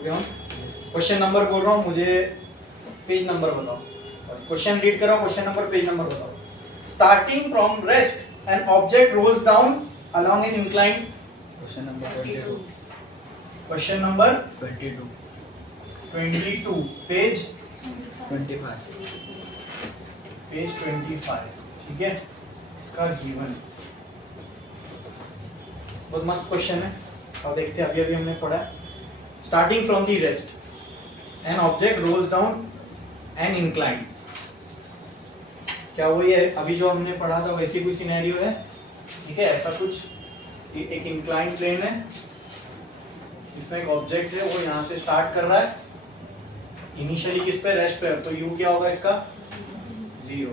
Question number बोल रहा हूँ, मुझे पेज नंबर बताओ। क्वेश्चन रीड कराओ, क्वेश्चन नंबर पेज नंबर बताओ। Starting from rest an object rolls down along an incline। Question number 22। Question number 22 22 page 25। Page 25। ठीक है, इसका गिवन बहुत मस्त क्वेश्चन है। और देखते हैं, अभी अभी हमने पढ़ा है। Starting from the rest an object rolls down an incline. क्या वही है अभी जो हमने पढ़ा था, वैसी कोई सिनेरियो है? ठीक है, ऐसा कुछ एक इंक्लाइन प्लेन है, इसमें एक ऑब्जेक्ट है, वो यहां से स्टार्ट कर रहा है इनिशियली किस पे, रेस्ट पे। तो यू क्या होगा इसका? 0।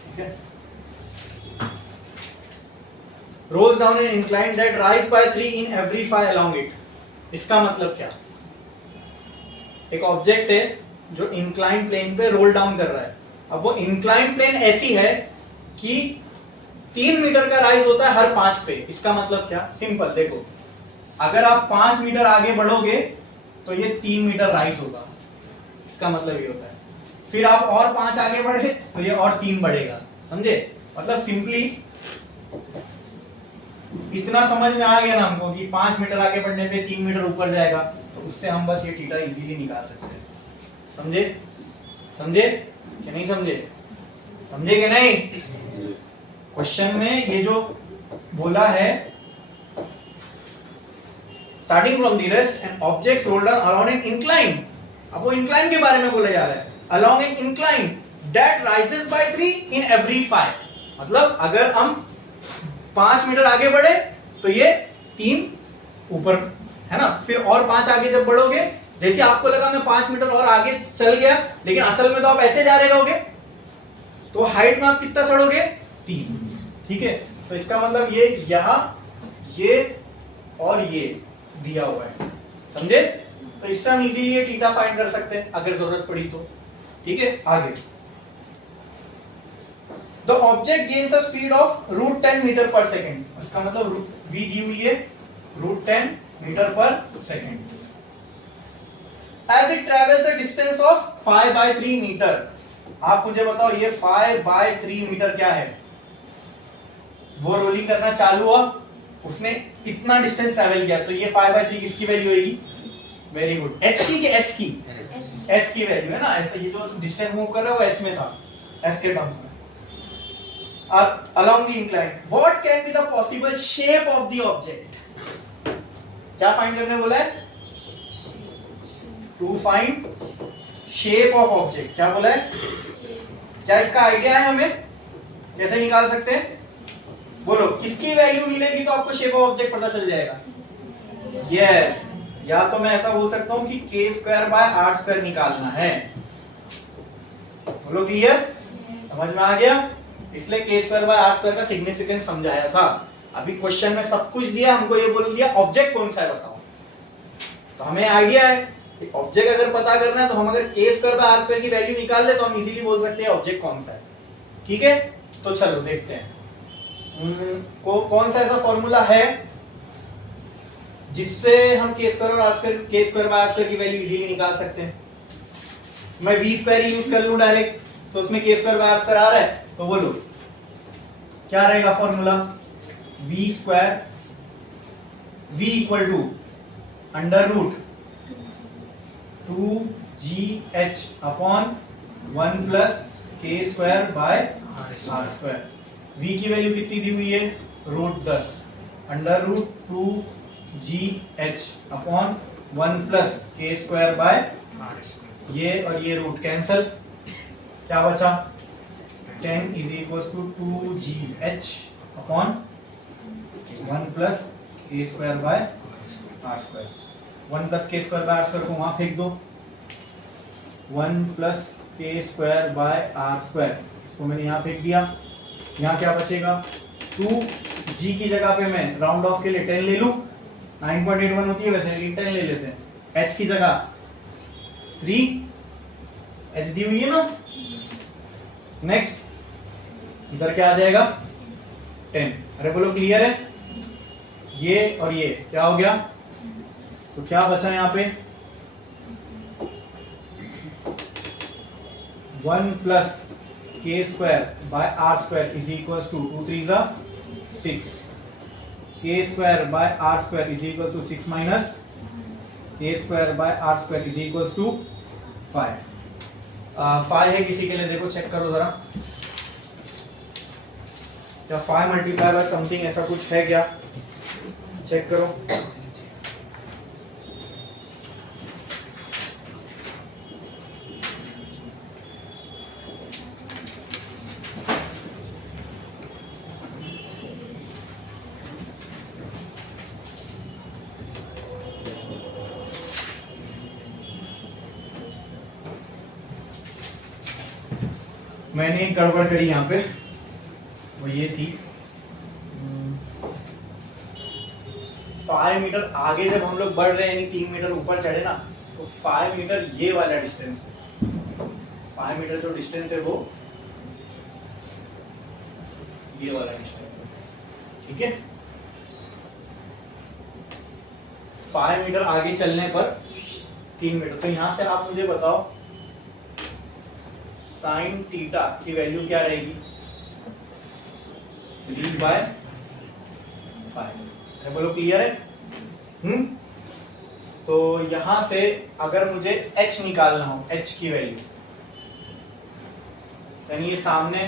ठीक है, rolls down an incline that rise by 3 in every 5 along it. इसका मतलब क्या? एक ऑब्जेक्ट है जो इंक्लाइन प्लेन पे रोल डाउन कर रहा है। अब वो इंक्लाइन प्लेन ऐसी है कि 3 मीटर का राइज होता है हर 5 पे। इसका मतलब क्या? सिंपल, देखो, अगर आप 5 मीटर आगे बढ़ोगे तो ये 3 मीटर राइज होगा। इसका मतलब ये होता है। फिर आप और 5 आगे बढ़े तो ये और 3 बढ़ेगा। समझे? मतलब सिंपली इतना समझ में आ गया ना हमको कि 5 मीटर आगे बढ़ने पे 3 मीटर ऊपर जाएगा, तो उससे हम बस ये थीटा इजीली निकाल सकते हैं। समझे? समझे कि नहीं समझे? समझे कि नहीं? क्वेश्चन में ये जो बोला है, starting from the rest and objects rolled down around an incline. अब वो इंक्लाइन के बारे में बोला जा रहा है। Along N incline that rises by 3 in every 5। मतलब अगर हम 5 मीटर आगे बढ़े तो ये 3 ऊपर है ना। फिर और 5 आगे जब बढ़ोगे, जैसे आपको लगा मैं 5 मीटर और आगे चल गया, लेकिन असल में तो आप ऐसे जा रहे रहोगे, तो हाइट में आप कितना चढ़ोगे? 3। ठीक है, तो इसका मतलब ये यहां, ये और ये दिया हुआ है। समझे? तो इससे हम इजीली ये थीटा फाइंड कर सकते हैं अगर जरूरत पड़ी तो। ठीक है, आगे the object gains a speed of √10 metre per second. इसका मतलब v दी हुई है √10 metre per second. As it travels a distance of 5/3 metre. आप मुझे बताओ ये 5/3 मीटर क्या है? वो रोलिंग करना चालू हुआ, उसने इतना डिस्टेंस ट्रेवल किया, तो ये 5/3 किसकी वैल्यू होगी? वेरी गुड, h की कि s की? s की वैल्यू है ना। ऐसा ये जो डिस्टेंस मूव कर रहा है वो s में था, s के टर्म्स में। along the incline what can be the possible shape of the object? क्या फाइंड करने बोला है? To find shape of object. क्या बोला है? क्या इसका आइडिया है हमें? कैसे निकाल सकते हैं? बोलो, किसकी वैल्यू मिलेगी तो आपको शेप ऑफ ऑब्जेक्ट पता चल जाएगा? यस, या तो मैं ऐसा बोल सकता हूं कि k²/r² निकालना है। बोलो क्लियर? समझ में आ गया? इसलिए k²/r² का सिग्निफिकेंस समझाया था। अभी क्वेश्चन में सब कुछ दिया, हमको ये बोल दिया ऑब्जेक्ट कौन सा है बताओ। तो हमें आइडिया है कि ऑब्जेक्ट अगर पता करना है तो हम अगर k²/r² की वैल्यू निकाल ले तो हम इजीली बोल सकते हैं ऑब्जेक्ट कौन सा है। ठीक है, तो चलो देखते हैं कौन सा ऐसा फॉर्मूला है जिससे हम k²/r² की वैल्यू इजीली निकाल सकते हैं। मैं v² यूज कर लूं डायरेक्ट, तो उसमें k²/r² आ रहा है, तो बोलो क्या रहेगा formula? v² v equal to √2gh upon 1 + k²/r²। v की वैल्यू कितनी दी हुई है? √10 √2gh अपॉन 1 + k²/r²। ये और ये रूट कैंसल, क्या बचा? 10 = 2gh अपॉन 1 + k²/r²। 1 + k²/r² को वहां फेंक दो। 1 + k²/r², इसको मैंने यहां फेंक दिया। यहां क्या बचेगा? 2g की जगह पे मैं राउंड ऑफ के लिए 10 ले लूं। 9.81 होती है वैसे, 10 ले लेते हैं। h की जगह 3, h दी हुई है ना। नेक्स्ट इधर क्या आ जाएगा? 10। अरे बोलो क्लियर है? ये और ये क्या हो गया? तो क्या बचा यहाँ पे 1 plus K square by R square is equal to 2 3 जा 6, K square by R square is equal to 6 minus K square by R square is equal to 5। 5 है किसी के लिए, देखो चेक करो जरा, क्या 5 मल्टीप्लाई बाय समथिंग ऐसा कुछ है क्या, चेक करो। मैंने एक गड़बड़ करी यहाँ पे, वो ये थी 5 मीटर आगे जब हम लोग बढ़ रहे हैं, यानी 3 मीटर ऊपर चढ़े ना, तो 5 मीटर ये वाला डिस्टेंस है, 5 मीटर जो डिस्टेंस है वो ये वाला डिस्टेंस है, ठीक है। 5 मीटर आगे चलने पर 3 मीटर, तो यहां से आप मुझे बताओ साइन थीटा की वैल्यू क्या रहेगी, 3/5। बोलो क्लियर है? तो यहां से अगर मुझे h निकालना हो, h की वैल्यू, यानी ये सामने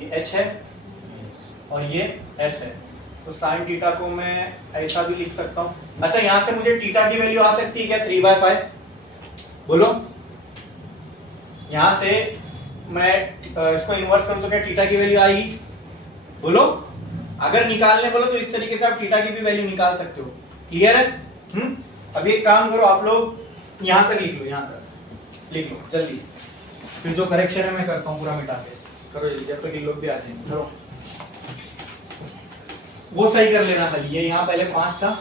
ये h है और ये s है, तो साइन थीटा को मैं ऐसा भी लिख सकता हूं। अच्छा, यहां से मुझे थीटा की वैल्यू आ सकती है क्या 3/5? बोलो, यहां से मैं इसको इन्वर्स करूं तो क्या थीटा की वैल्यू आएगी? बोलो, अगर निकालने बोलो तो इस तरीके से आप थीटा की भी वैल्यू निकाल सकते हो। क्लियर है? अभी एक काम करो, आप लोग यहां तक लिख लो, यहां तक लिख लो जल्दी, फिर जो करेक्शन है मैं करता हूं पूरा मिटा के। करो जल्दी, जब तक ये लोग भी आते हैं। करो, वो सही कर लेना खाली, ये यहां पहले 5 था,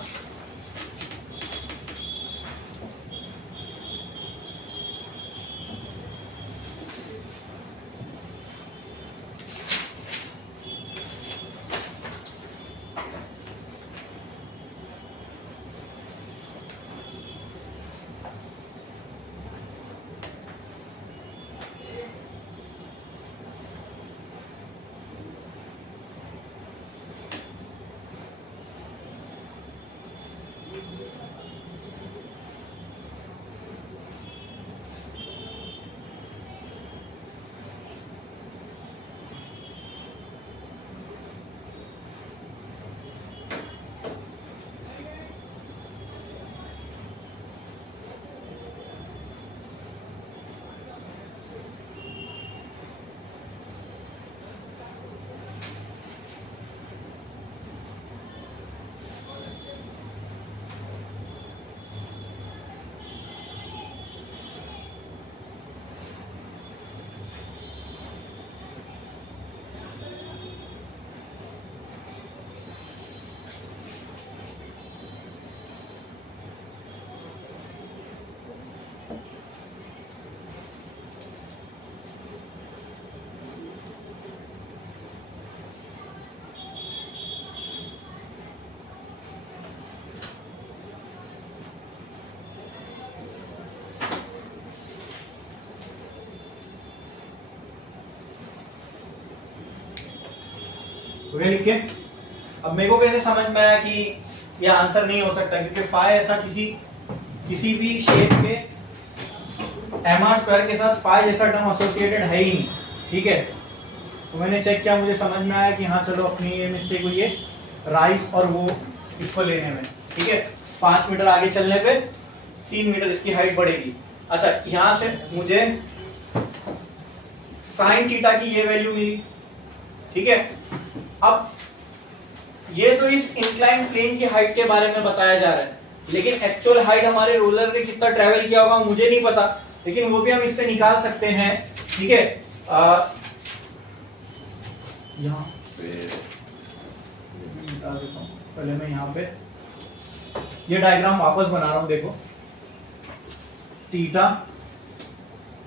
हो गया लिख के। अब मेरे को कैसे समझ में आया कि ये आंसर नहीं हो सकता, क्योंकि फाई ऐसा किसी भी शेप के एमआर स्क्वायर के साथ फाई जैसा टर्म एसोसिएटेड है ही नहीं, ठीक है। तो मैंने चेक किया, मुझे समझ में आया कि हाँ चलो अपनी ये मिस्टेक हुई है राइस और वो इसको लेने में, ठीक है। 5 मीटर आगे चलने पे 3 मीटर इसकी हाइट बढ़ेगी। अच्छा, यहां से मुझे साइन थीटा की ये वैल्यू मिली, ठीक है। अब ये तो इस इंक्लाइन प्लेन की हाइट के बारे में बताया जा रहा है, लेकिन एक्चुअल हाइट हमारे रोलर ने कितना ट्रेवल किया होगा मुझे नहीं पता, लेकिन वो भी हम इससे निकाल सकते हैं, ठीक है। यहाँ पे निकाल देता हूं, पहले मैं यहाँ पे ये डायग्राम वापस बना रहा हूं, देखो थीटा,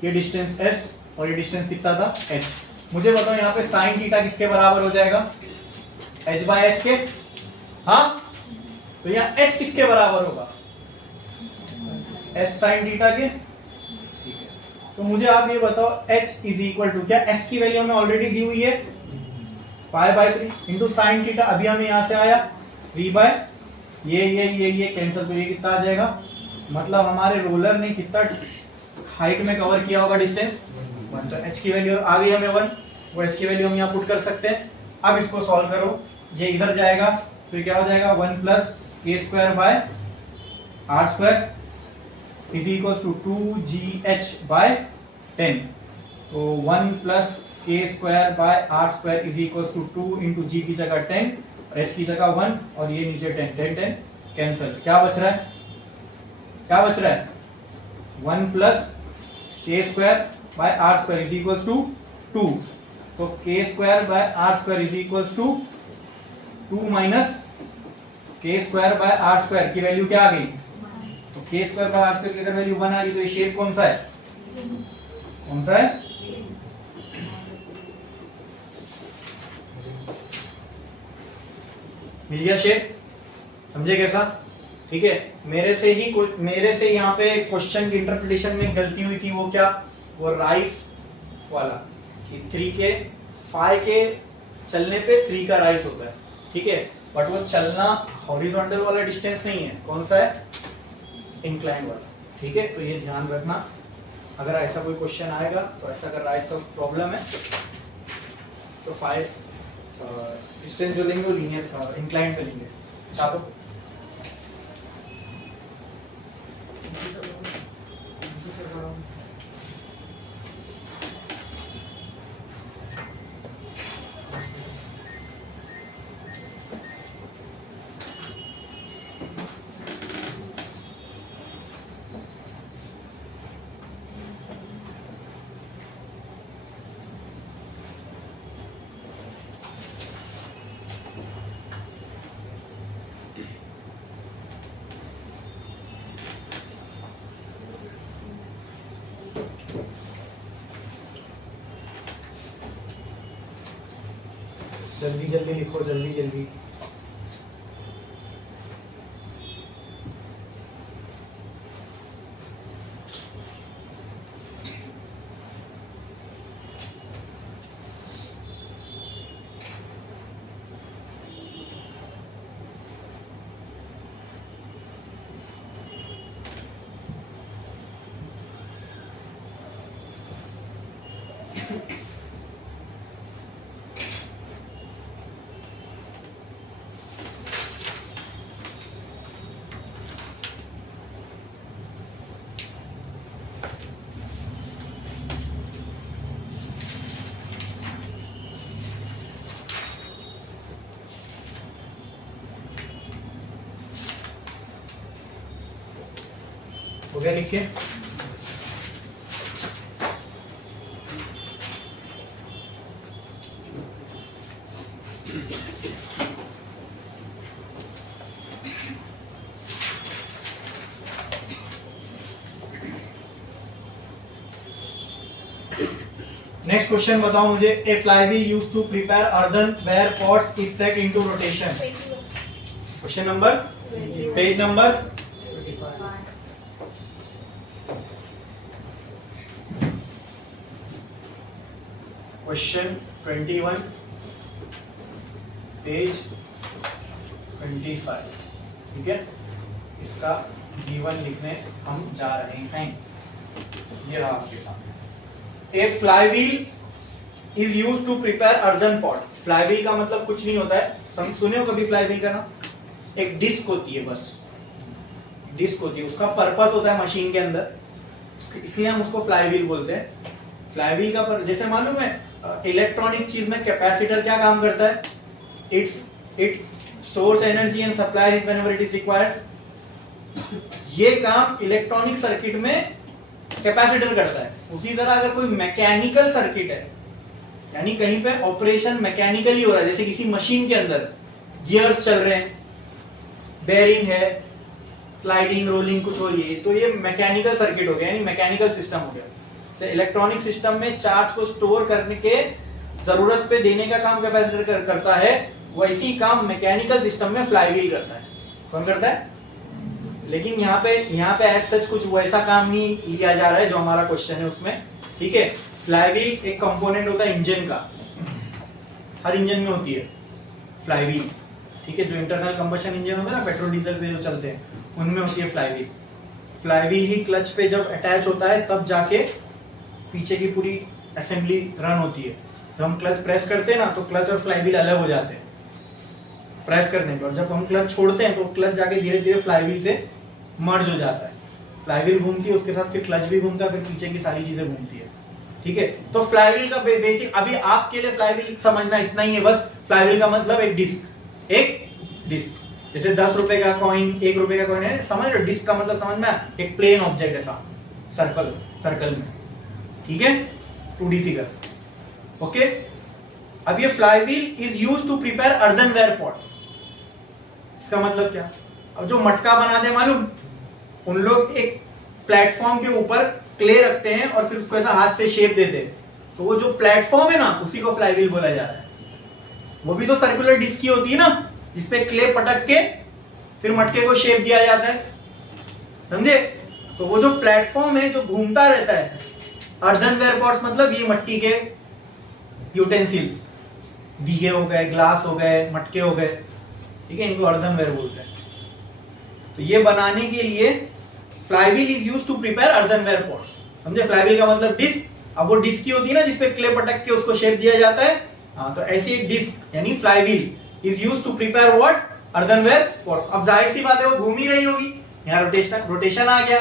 ये डिस्टेंस s और ये डिस्टेंस कितना था h। मुझे बताओ यहाँ पे साइन थीटा किसके बराबर हो जाएगा, h बाय s के। हाँ, तो यहाँ h किसके बराबर होगा, s sin थीटा के। ठीक है, तो मुझे आप ये बताओ h इज इक्वल टू, क्या s की वैल्यू हमें ऑलरेडी दी हुई है pi by 3 into sine theta, अभी हमें यहाँ से आया v बाय ये कैंसिल, तो ये कितना आ जाएगा, मतलब हमारे रोलर ने कितना हाइट में कवर किया होगा डिस्टेंस 1, तो h की वैल्यू आ गई हमें 1, वो h की वैल्यू हम यहाँ पुट कर सकते हैं। अब इसको सॉल्व करो, ये इधर जाएगा तो ये क्या हो जाएगा 1 plus K square by R square is equal to 2gh by 10, तो 1 plus K square by R square is equal to 2 into G की जगह 10 और h की जगह 1 और ये नीचे 10 कैंसिल, क्या बच रहा है, क्या बच रहा है 1 plus K square by R square is equal to 2, तो K square by R square is equal to 2 minus K square by R square की वैल्यू क्या आ गई, तो K square by R square की अगर वैल्यू 1 आ गई तो ये शेप कौन सा है, कौन सा है, मिल गया शेप, समझे कैसा। ठीक है, मेरे से यहाँ पे क्वेश्चन की इंटरप्रिटेशन में गलती हुई थी, वो क्या, वो राइस वाला कि 3 के 5 के चलने पे 3 का राइस होता है, ठीक है, बट वो चलना हॉरिजॉन्टल वाला डिस्टेंस नहीं है, कौन सा है, इंक्लाइन वाला। ठीक है, तो ये ध्यान रखना, अगर ऐसा कोई क्वेश्चन आएगा तो ऐसा अगर राइस का प्रॉब्लम है तो 5 डिस्टेंस जो लेंगे वो लीनियर इंक्लाइन पे लेंगे। छापो, जल्दी जल्दी लिखो, जल्दी जल्दी। हो गया लिख के, नेक्स्ट क्वेश्चन बताओ मुझे। A flywheel used to prepare earthenware pots is set into rotation. Question number, page number 21, page 25। ठीक है, इसका B1 लिखने हम जा रहे हैं। ये रहा आपके सामने। A flywheel is used to prepare earthen pot. Flywheel का मतलब कुछ नहीं होता है, सुने हो कभी फ्लाईव्हील का नाम? एक डिस्क होती है, बस डिस्क होती है, उसका पर्पस होता है मशीन के अंदर, इसलिए हम उसको फ्लाईव्हील बोलते हैं। फ्लाईव्हील का पर जैसे मालूम है इलेक्ट्रॉनिक चीज में कैपेसिटर क्या काम करता है? It's stores energy and supply it whenever it is required. ये काम इलेक्ट्रॉनिक सर्किट में कैपेसिटर करता है। उसी तरह अगर कोई मैकेनिकल सर्किट है, यानी कहीं पे ऑपरेशन मैकेनिकली हो रहा है, जैसे किसी मशीन के अंदर गियर्स चल रहे हैं, बेयरिंग है, स्लाइडिंग रोलिंग कुछ हो रही है, तो ये मैकेनिकल सर्किट हो गया, यानी मैकेनिकल सिस्टम हो गया। इलेक्ट्रॉनिक सिस्टम में चार्ज को स्टोर करने के जरूरत पे देने का काम कैपेसिटर करता है, वैसी काम मैकेनिकल सिस्टम में फ्लाईव्हील करता है। कौन करता है? लेकिन यहाँ पे एज सच कुछ वैसा काम नहीं लिया जा रहा है जो हमारा क्वेश्चन है उसमें, ठीक है। फ्लाईव्हील एक कंपोनेंट होता है इंजन का, हर इंजन में होती है फ्लाईव्हील, ठीक है। जो इंटरनल कंबशन इंजन होता है ना, पेट्रोल डीजल पे जो चलते हैं, उनमें होती है फ्लाईव्हील। फ्लाईव्हील ही क्लच पे जब अटैच होता है तब जाके पीछे की पूरी असेंबली रन होती है। जब हम क्लच प्रेस करते हैं ना तो क्लच और फ्लाईव्हील अलग हो जाते हैं प्रेस करने पे, और जब हम क्लच छोड़ते हैं तो क्लच जाके धीरे धीरे फ्लाईव्हील से मर्ज हो जाता है। फ्लाईव्हील घूमती है, उसके साथ फिर क्लच भी घूमता है, फिर पीछे की सारी चीजें घूमती है, ठीक है। तो फ्लाईव्हील का बेसिक अभी आपके लिए फ्लाईव्हील समझना इतना ही है बस। फ्लाईव्हील का मतलब एक डिस्क, जैसे 10 रुपए का कॉइन, 1 रुपए का कॉइन है, समझ रहे हो? डिस्क का मतलब समझ में, एक प्लेन ऑब्जेक्ट ऐसा सर्कल में, ठीक है, 2D फिगर, ओके। अब ये flywheel is used to prepare earthenware pots. इसका मतलब क्या? अब जो मटका बनाते मालूम, उन लोग एक प्लेटफॉर्म के ऊपर क्ले रखते हैं और फिर उसको ऐसा हाथ से शेप देते हैं, तो वो जो प्लेटफॉर्म है ना, उसी को फ्लाईव्हील बोला जा रहा है। वो भी तो सर्कुलर डिस्क की होती है ना, जिसपे क्ले पटक के फिर मटके को शेप दिया जाता है, समझे? तो वो जो प्लेटफॉर्म है जो घूमता रहता है, अर्दनवेयर पॉट्स मतलब ये मिट्टी के यूटेंसिल्स, दिए हो गए, ग्लास हो गए, मटके हो गए, ठीक है, इनको अर्दनवेयर बोलते हैं। तो ये बनाने के लिए flywheel is used to prepare earthenware pots, समझे? फ्लाईव्हील का मतलब डिस्क। अब वो डिस्क की होती है ना जिसपे क्ले पटक के उसको शेप दिया जाता है, हाँ, तो ऐसी एक डिस्क यानी flywheel is used to prepare what? Earthenware pots. अब जाहिर सी बात है वो घूम ही रही होगी, यहाँ रोटेशन आ गया,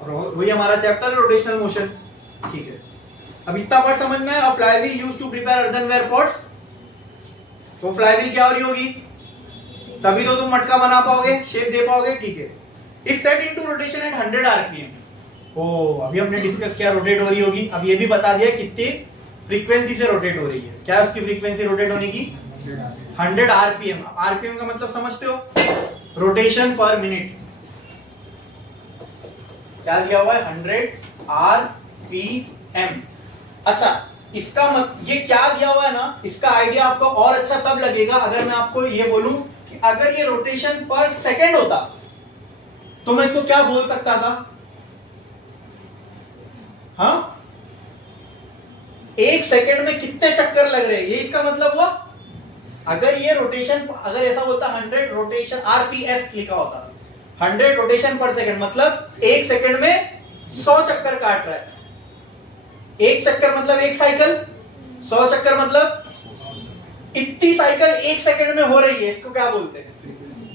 और वही हमारा चैप्टर रोटेशनल मोशन, ठीक है। अब इतना पार्ट समझ में है। Flywheel used to prepare earthenware pots, तो फ्लाईव्हील क्या हो रही होगी? तभी तो तुम मटका बना पाओगे, शेप दे पाओगे, ठीक है। Is set into rotation at 100 RPM. ओ, अभी हमने डिस्कस किया रोटेट हो रही होगी। अब ये भी बता दिया कितनी फ्रीक्वेंसी से रोटेट हो रही है। क्या है उसकी फ्रीक्वेंसी रोटेट होने की? 100 आरपीएम। आरपीएम का मतलब समझते हो? रोटेशन पर मिनट। क्या दिया हुआ है? 100 आरपीएम। अच्छा, इसका ये क्या दिया हुआ है ना, इसका आइडिया आपको और अच्छा तब लगेगा अगर मैं आपको ये बोलूं कि अगर ये रोटेशन पर सेकंड होता तो मैं इसको क्या बोल सकता था? हाँ, 1 सेकंड में कितने चक्कर लग रहे हैं, ये इसका मतलब हुआ। अगर ये रोटेशन, अगर ऐसा बोलता 100 रोटेशन आरपीएस लिखा होता, 100 रोटेशन पर सेकंड, मतलब 1 सेकंड में 100 चक्कर काट रहा है। 1 चक्कर मतलब 1 साइकिल, 100 चक्कर मतलब इतनी साइकिल 1 सेकंड में हो रही है, इसको क्या बोलते हैं?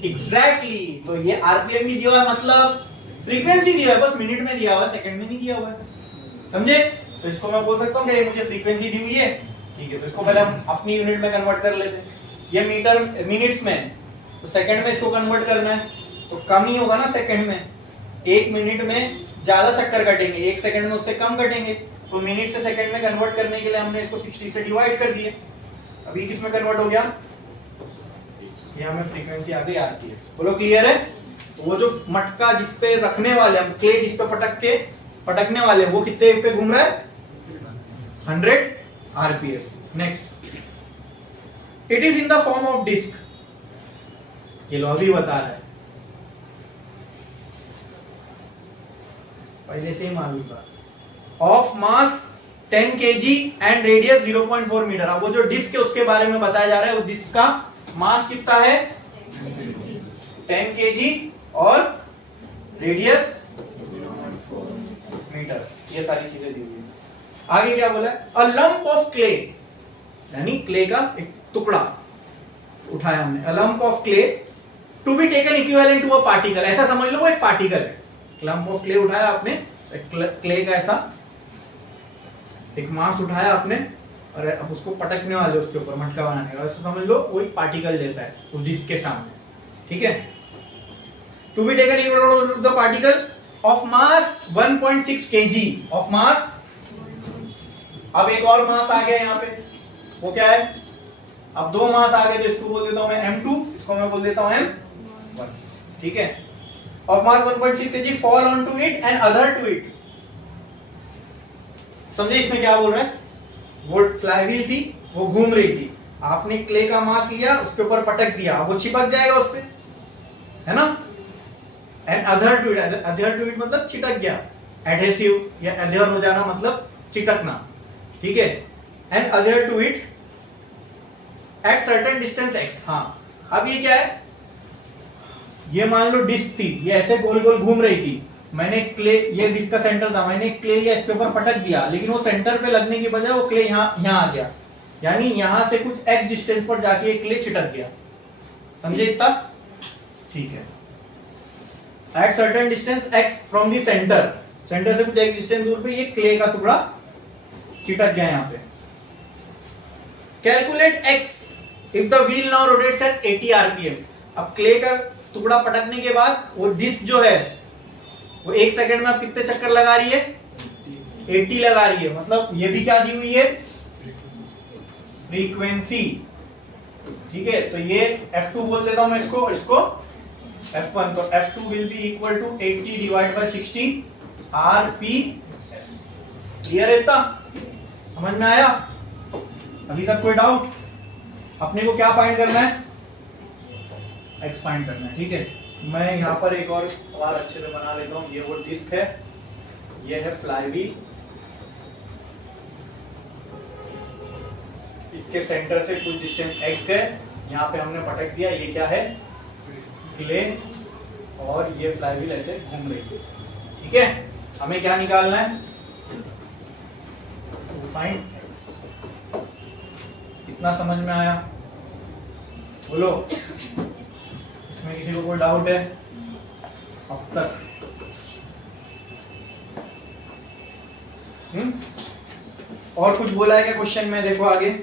एग्जैक्टली। तो ये आरपीएम भी दिया हुआ है, मतलब फ्रीक्वेंसी दिया है, बस मिनट में दिया हुआ है, सेकंड में नहीं दिया हुआ है, समझे? तो इसको मैं बोल सकता हूँ कि मुझे फ्रीक्वेंसी दी हुई है, ठीक है। तो इसको पहले हम अपनी यूनिट में कन्वर्ट कर लेते हैं। ये मीटर मिनट्स में, तो सेकंड में इसको कन्वर्ट करना है, तो कम ही होगा ना सेकंड में। 1 मिनट में ज्यादा चक्कर कटेंगे, 1 सेकंड में उससे कम कटेंगे। तो मिनट से सेकंड में कन्वर्ट करने के लिए हमने इसको 60 से डिवाइड कर दिए। अभी किस में कन्वर्ट हो गया? यहाँ में फ्रीक्वेंसी आ गई आरपीएस। बोलो क्लियर है? तो वो जो मटका जिसपे रखने वाले हम, क्ले जिसपे पटकने वाले, वो कितने पे घूम रहा है? 100 RPS. Next, it is in the form of disc. ये लो अभी बता रहा है, पहले से ही मालूम था। Of mass 10 kg and radius 0.4 metre. अब वो जो डिस्क है उसके बारे में बताया जा रहा है। उस डिस्क का मास कितना है? 10 kg और रेडियस मीटर। ये सारी चीजें दी हुई है। आगे क्या बोला है? अ लंप ऑफ क्ले, यानी क्ले का एक टुकड़ा उठाया हमने। A lump of clay to be taken equivalent to a particle. ऐसा समझ लो वो एक पार्टिकल है। लंप ऑफ क्ले उठाया आपने, क्ले का ऐसा एक मास उठाया आपने, और अब उसको पटकने वाले उसके ऊपर मटका बनाने का, ऐसा समझ लो वो एक पार्टिकल जैसा है उस डिस्क के सामने, ठीक है। To be taken equivalent to the particle of mass 1.6 kg of mass. अब एक और मास आ गया यहाँ पे, वो क्या है? अब 2 मास आ गए, तो इसको बोल देता हूं मैं M2, इसको मैं बोल देता हूं M1, ठीक है। Of mass 1.6 kg fall on to it and other to it. समझे इसमें क्या बोल रहा है? वो फ्लाईव्हील थी, वो घूम रही थी, आपने क्ले का मास लिया, उसके ऊपर पटक दिया, वो चिपक जाएगा उस पे, है ना। एंड अधर टू इट मतलब चिटक गया, एडहेसिव या अधर हो जाना मतलब चिटकना, ठीक है। And other to it at certain distance x। हाँ, अब ये क्या है, ये मान लो डिस्क थी, ये ऐसे गोल गोल घूम रही थी, मैंने क्ले, ये डिस्क का सेंटर था, मैंने क्ले या इसके ऊपर पटक दिया, लेकिन वो सेंटर पे लगने की बजाय वो क्ले यहाँ आ गया, यानी यहां से कुछ x डिस्टेंस पर जाके ये क्ले चिटक गया। समझे इतना? ठीक है। Eight certain distance x from the centre, centre से कुछ x डिस्टेंस दूर पे ये क्ले का टुकड़ा चिटक गया यहाँ पे। Calculate x if the wheel now rotates at 80 rpm। अब क्ले का टुकड़ा पटकने के बाद वो डिस्क जो है वो 1 सेकंड में अब कितने चक्कर लगा रही है? 80 लगा रही है। मतलब ये भी क्या दी हुई है? फ्रीक्वेंसी, ठीक है। तो ये F2 बोल देता हूं मैं इसको F1। तो F2 will be equal to 80 divide by 60 RPS। Clear है? इतना समझ में आया? अभी तक कोई डाउट? अपने को क्या फाइंड करना है? x फाइंड करना है, ठीक है। मैं यहां पर एक और सवाल अच्छे से बना लेता हूं। ये वो डिस्क है, ये है फ्लाईव्हील, इसके सेंटर से कुछ डिस्टेंस x है, यहाँ पे हमने पटक दिया, ये क्या है? क्ले, और ये फ्लाईव्हील ऐसे घूम रही है, ठीक है। हमें क्या निकालना है? To find x। कितना समझ में आया? बोलो, इसमें किसी को कोई डाउट है अब तक? और कुछ बोला है क्या क्वेश्चन में? देखो आगे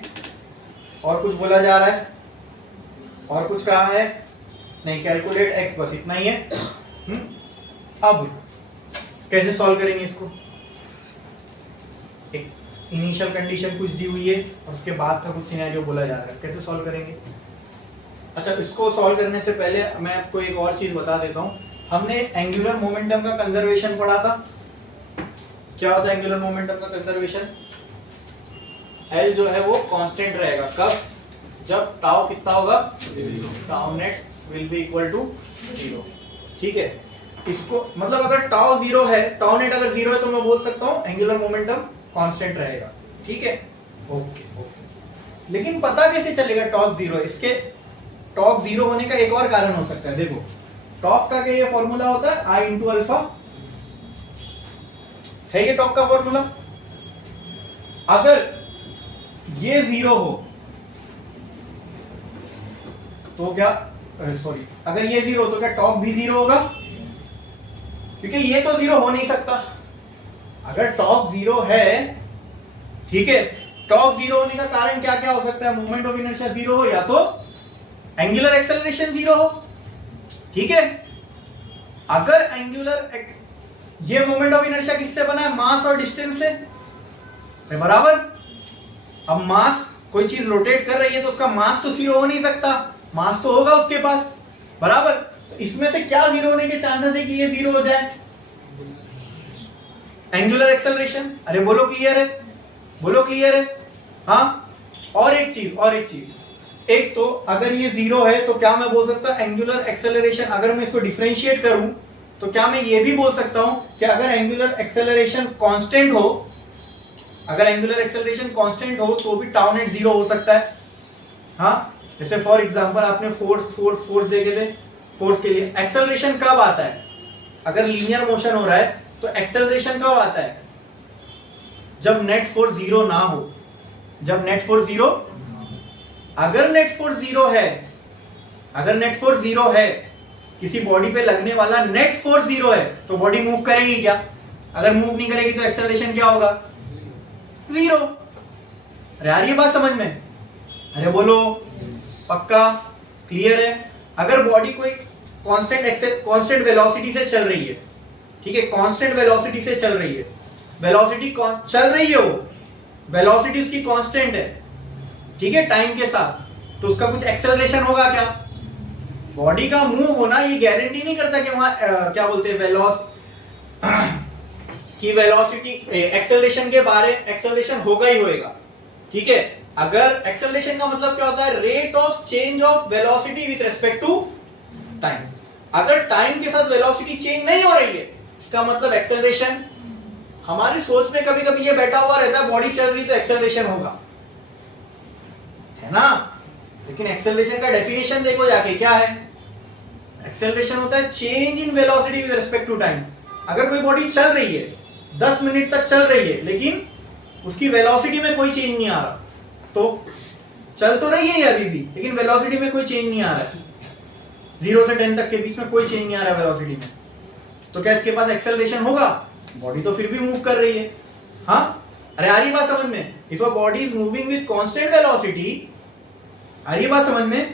और कुछ बोला जा रहा है, और कुछ कहा है? नहीं, कैलकुलेट x, बस इतना ही है। अब कैसे सॉल्व करेंगे इसको? एक इनिशियल कंडीशन कुछ दी हुई है और उसके बाद का कुछ सिनेरियो बोला जा रहा है, कैसे सॉल्व करेंगे? अच्छा, इसको सॉल्व करने से पहले मैं आपको एक और चीज बता देता हूं। हमने एंगुलर मोमेंटम का कंजर्वेशन पढ़ा था। क्या होता है एंगुलर मोमेंटम का कंजर्वेशन? L जो है वो कांस्टेंट रहेगा। कब? जब टाउ कितना होगा? Tau net will be equal to 0, ठीक है। इसको मतलब अगर टाउ 0 है, टाउ नेट अगर 0 है, तो मैं बोल सकता हूं एंगुलर मोमेंटम कांस्टेंट रहेगा, ठीक है। ओके। लेकिन पता कैसे चलेगा टॉर्क 0 है? इसके टॉर्क 0 होने का एक और कारण हो सकता है। देखो, टॉर्क का क्या ये फॉर्मूला होता है? I इंटू अल्फा है ये टॉर्क का फॉर्मूला। अगर ये 0 हो तो क्या, सॉरी, अगर ये 0 हो तो क्या टॉर्क भी 0 होगा? क्योंकि ये तो 0 हो नहीं सकता। अगर टॉर्क 0 है, ठीक है, टॉर्क 0 होने का कारण क्या क्या हो सकता है? मोमेंट ऑफ इनर्शिया 0 हो, या तो एंगुलर एक्सेलरेशन 0 हो, ठीक है। अगर ये मोमेंट ऑफ इनर्शिया किससे बना है? मास और डिस्टेंस से, बराबर। अब मास, कोई चीज रोटेट कर रही है तो उसका मास तो 0 हो नहीं सकता, मास तो होगा उसके पास, बराबर। तो इसमें से क्या 0 होने के चांसेस है कि ये 0 हो जाए? Angular acceleration. अरे बोलो क्लियर है? बोलो क्लियर है? हाँ। और एक चीज, एक तो अगर ये 0 है तो क्या मैं बोल सकता एंगुलर एक्सेलरेशन, अगर मैं इसको डिफरेंशिएट करूं तो क्या मैं ये भी बोल सकता हूं कि अगर एंगुलर एक्सेलरेशन कांस्टेंट हो, अगर एंगुलर एक्सेलरेशन कांस्टेंट हो तो भी टाउ नेट 0 हो सकता है। हाँ, जैसे फॉर एग्जांपल आपने फोर्स देखे थे। फोर्स के लिए एक्सेलरेशन कब आता है? अगर लीनियर मोशन हो रहा है तो एक्सेलरेशन कब आता है? जब नेट फोर्स 0 ना हो। जब नेट फोर्स 0, अगर नेट फोर्स 0 है, अगर नेट फोर्स 0 है, किसी बॉडी पे लगने वाला नेट फोर्स 0 है, तो बॉडी मूव करेगी क्या? अगर मूव नहीं करेगी तो एक्सेलरेशन क्या होगा? 0। अरे यार ये बात समझ में? अरे बोलो, पक्का क्लियर है? अगर बॉडी कोई कांस्टेंट वेलोसिटी से चल रही है, ठीक है, कांस्टेंट वेलोसिटी से चल रही है, वेलोसिटी चल रही है, वो वेलोसिटी उसकी कांस्टेंट है, ठीक है, टाइम के साथ, तो उसका कुछ एक्सेलरेशन होगा क्या? बॉडी का मूव होना ये गारंटी नहीं करता कि वहां क्या बोलते हैं वेलोसिटी एक्सेलरेशन के बारे एक्सेलरेशन होगा ही होगा, ठीक है। अगर एक्सेलरेशन का मतलब क्या होता है? Rate of change of velocity with respect to time. अगर टाइम के साथ वेलोसिटी चेंज नहीं हो रही है, इसका मतलब एक्सेलरेशन। हमारी सोच में कभी कभी ये बैठा हुआ रहता है बॉडी चल रही तो एक्सेलरेशन होगा, है ना। लेकिन एक्सेलरेशन का डेफिनेशन देखो जाके, क्या है? एक्सेलरेशन होता है change in velocity with respect to time. अगर कोई बॉडी चल रही है, 10 मिनट तक चल रही है, लेकिन उसकी वेलोसिटी में कोई चेंज नहीं आ रहा, तो चल तो रही है अभी भी, लेकिन वेलोसिटी में कोई चेंज नहीं आ रहा है। 0 से 10 तक के बीच में कोई चेंज नहीं आ रहा है वेलोसिटी में, तो क्या इसके पास एक्सेलरेशन होगा? बॉडी तो फिर भी मूव कर रही है। हाँ, अरे आ रही बात समझ में? If a body is moving with constant velocity, आ रही बात समझ में,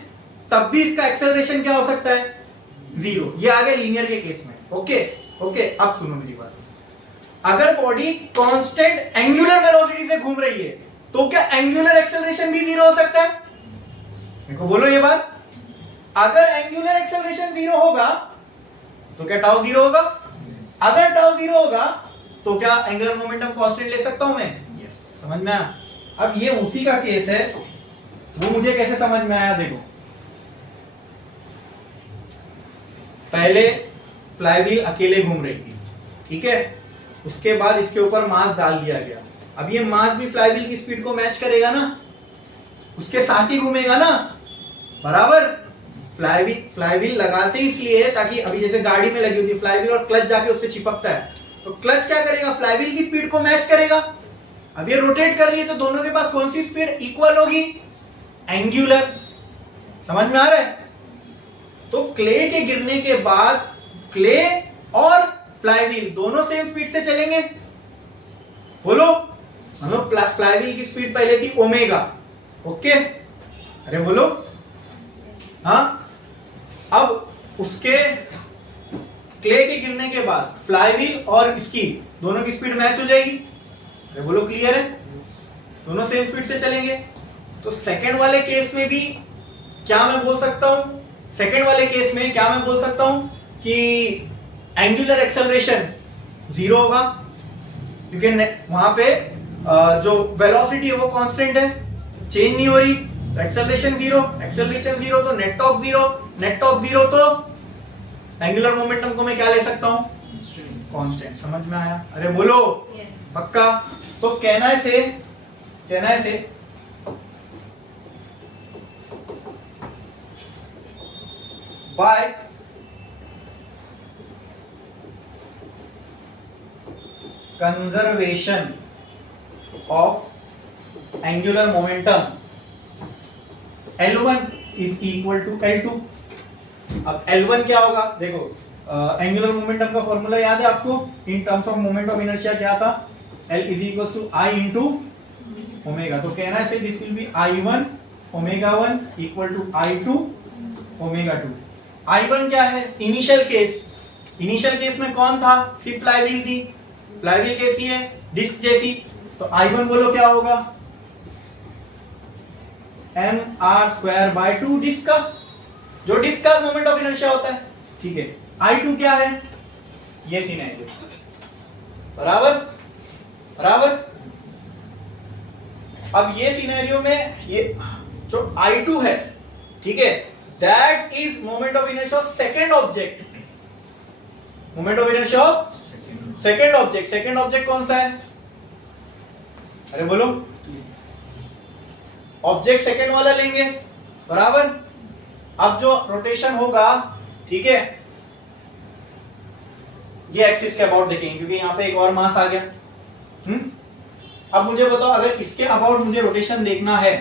तब भी इसका एक्सेलरेशन क्या हो सकता है? 0। ये आ गया लीनियर के केस में। ओके ओके, अब सुनो मेरी बात। अगर बॉडी कांस्टेंट एंगुलर वेलोसिटी से घूम रही है, तो क्या एंगुलर एक्सेलरेशन भी 0 हो सकता है? देखो बोलो ये बात। अगर एंगुलर एक्सेलरेशन 0 होगा तो क्या टाउ 0 होगा? अगर टाउ 0 होगा तो क्या एंगुलर मोमेंटम कांस्टेंट ले सकता हूं मैं? यस, समझ में आया? अब ये उसी का केस है, वो मुझे कैसे समझ में आया देखो। पहले फ्लाईव्हील अकेले घूम रही थी, ठीक है, उसके बाद इसके ऊपर मास डाल दिया गया। अब ये मास भी फ्लाईव्हील की स्पीड को मैच करेगा ना, उसके साथ ही घूमेगा ना, बराबर। फ्लाईव्हील लगाते इसलिए ताकि अभी जैसे गाड़ी में लगी होती है फ्लाईव्हील और क्लच जाके उससे चिपकता है, तो क्लच क्या करेगा? फ्लाईव्हील की स्पीड को मैच करेगा। अब ये रोटेट कर रही है तो दोनों के पास कौन सी स्पीड इक्वल होगी? एंगुलर। समझ में आ रहा है? तो क्ले के गिरने के बाद क्ले और फ्लाईव्हील दोनों सेम स्पीड से चलेंगे। बोलो, मतलब फ्लाईव्हील की स्पीड पहले थी ओमेगा, ओके, अरे बोलो, हाँ। अब उसके क्ले के गिरने के बाद फ्लाईव्हील और इसकी दोनों की स्पीड मैच हो जाएगी। अरे बोलो, क्लियर है? दोनों सेम स्पीड से चलेंगे। तो सेकंड वाले केस में भी क्या मैं बोल सकता हूं? सेकंड वाले केस में क्या मैं बोल सकता हूं कि एंगुलर एक्सेलरेशन 0 होगा, क्योंकि वहां पे जो वेलोसिटी है वो कांस्टेंट है, चेंज नहीं हो रही, तो एक्सेलरेशन 0, एक्सेलरेशन 0 तो नेट टॉर्क 0, नेट टॉर्क 0 तो एंगुलर मोमेंटम को मैं क्या ले सकता हूं? कांस्टेंट। समझ में आया? अरे बोलो, Yes. पक्का? तो कहना से by conservation of angular momentum L1 is equal to L2। अब L1 क्या होगा? देखो, एंगुलर मोमेंटम का फॉर्मूला याद है आपको? In terms of moment of inertia क्या था? L is equal to I into omega. तो कहना है this will be I1 omega 1 equal to I2 omega 2। I1 क्या है? Initial case. इनिशियल केस में कौन था? सिर्फ फ्लाईव्हील थी। फ्लाईव्हील कैसी है? डिस्क जैसी। तो I1 बोलो क्या होगा? mr² डिस्क का, जो डिस्क का मोमेंट ऑफ इनर्शिया होता है, ठीक है। I2 क्या है? ये सिनेरियो, बराबर बराबर। अब ये सिनेरियो में ये जो I2 है, ठीक है, that is moment of inertia of second object. Moment of inertia of second object. Second object कौन सा है? अरे बोलो, ऑब्जेक्ट सेकेंड वाला लेंगे, बराबर। अब जो रोटेशन होगा, ठीक है, ये एक्सिस के अबाउट देखेंगे, क्योंकि यहां पे एक और मास आ गया। अब मुझे बताओ, अगर इसके अबाउट मुझे रोटेशन देखना है,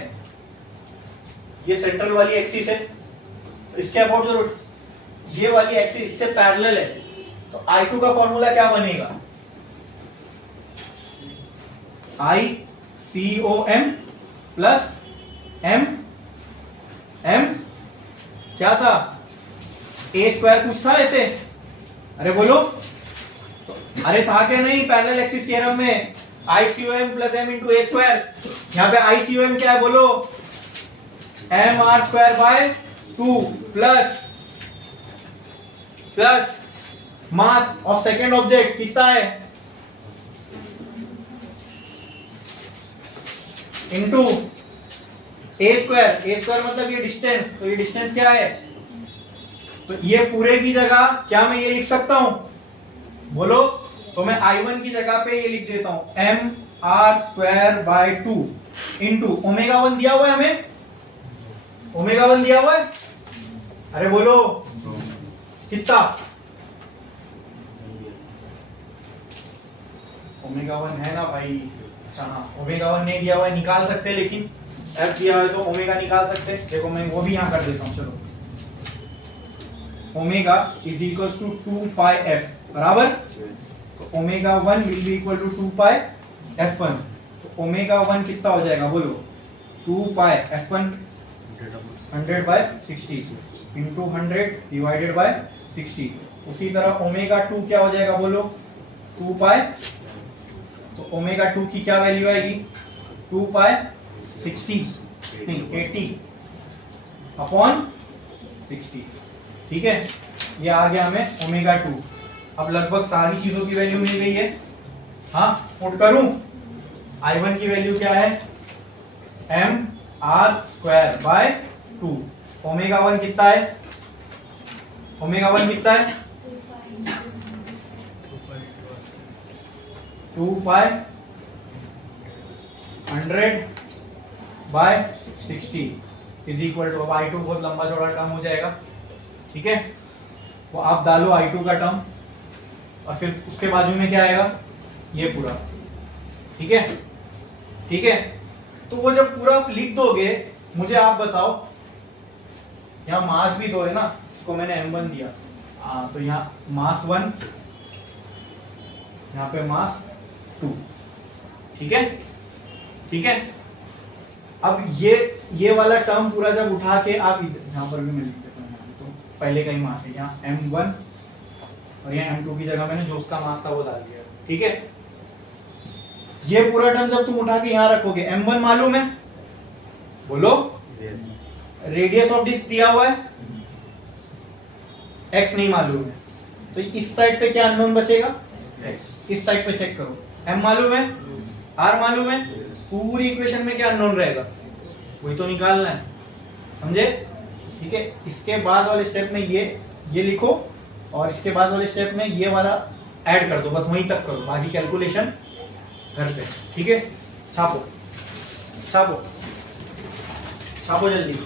ये सेंट्रल वाली एक्सिस है, तो इसके अबाउट जो ये वाली एक्सिस इससे पैरेलल है, तो I2 का फॉर्मूला क्या बनेगा? ICOM प्लस M क्या था? A² कुछ था ऐसे? अरे बोलो, तो अरे था क्या नहीं? पैरेलल एक्सिस थ्योरम में ICOM plus M into A²। यहाँ पे ICOM क्या है बोलो? mr² plus mass of second object कितना है? इंटू A² मतलब ये डिस्टेंस, तो ये डिस्टेंस क्या है? तो ये पूरे की जगह क्या मैं ये लिख सकता हूं? बोलो। तो मैं I1 की जगह पे ये लिख देता हूं mr² 2 इंटू ω1 दिया हुआ है हमें, ω1 दिया हुआ है। अरे बोलो कितना? ω1 है ना भाई? अच्छा हाँ, ω1 नहीं दिया हुआ है, निकाल सकते हैं, लेकिन f दिया है तो ओमेगा निकाल सकते हैं। देखो मैं वो भी यहां कर देता हूं, चलो। Omega is equal to 2πf बराबर। तो ω1 will be equal to 2πf1। तो ω1 कितना हो जाएगा बोलो? 2πf1 100/60 into 100 divided by 60। उसी तरह ω2 क्या हो जाएगा बोलो? 2π। तो ω2 की क्या वैल्यू आएगी? 2π60 नहीं 80/60। ठीक है, ये आ गया हमें ω2। अब लगभग सारी चीजों की वैल्यू मिल गई है। हाँ, पुट करूं। I1 की वैल्यू क्या है? mr²/2। ω1 कितना है? ω1 कितना है? 2π 100/60 इज इक्वल टू, अब I2 बहुत लंबा चौड़ा टर्म हो जाएगा। ठीक है, वो आप डालो I2 का टर्म, और फिर उसके बाजू में क्या आएगा? ये पूरा। ठीक है, ठीक है। तो वो जब पूरा लिख दोगे, मुझे आप बताओ, यहाँ मास भी दो है ना, उसको मैंने m1 दिया। तो यहाँ मास 1, यहाँ पे मास 2। ठीक है, ठीक है। अब ये वाला टर्म पूरा जब उठा के आप यहाँ पर भी मैं लिख देता हूँ, तो पहले का ही मास है, यहाँ m1 और यहाँ m2 की जगह मैंने जो उसका मास था वो डाल दिया। ठीक है, ये पूरा टर्म जब तुम उठा के यहाँ रखोगे, m1 मालूम है? बोलो। रेडियस ऑफ डिस्क दिया हुआ है, x नहीं मालूम है, तो इस साइड पे क्या अननोन बचेगा? x। इस साइड पे चेक करो, m मालूम है, r मालूम है, पूरी इक्वेशन में क्या अननोन रहेगा? वही तो निकालना है, समझे? ठीक है, इसके बाद वाले स्टेप में ये लिखो, और इसके बाद वाले स्टेप में ये वाला ऐड कर दो, बस वहीं तक करो, बाकी कैलकुलेशन करते हैं। ठीक है, छापो छापो छापो जल्दी।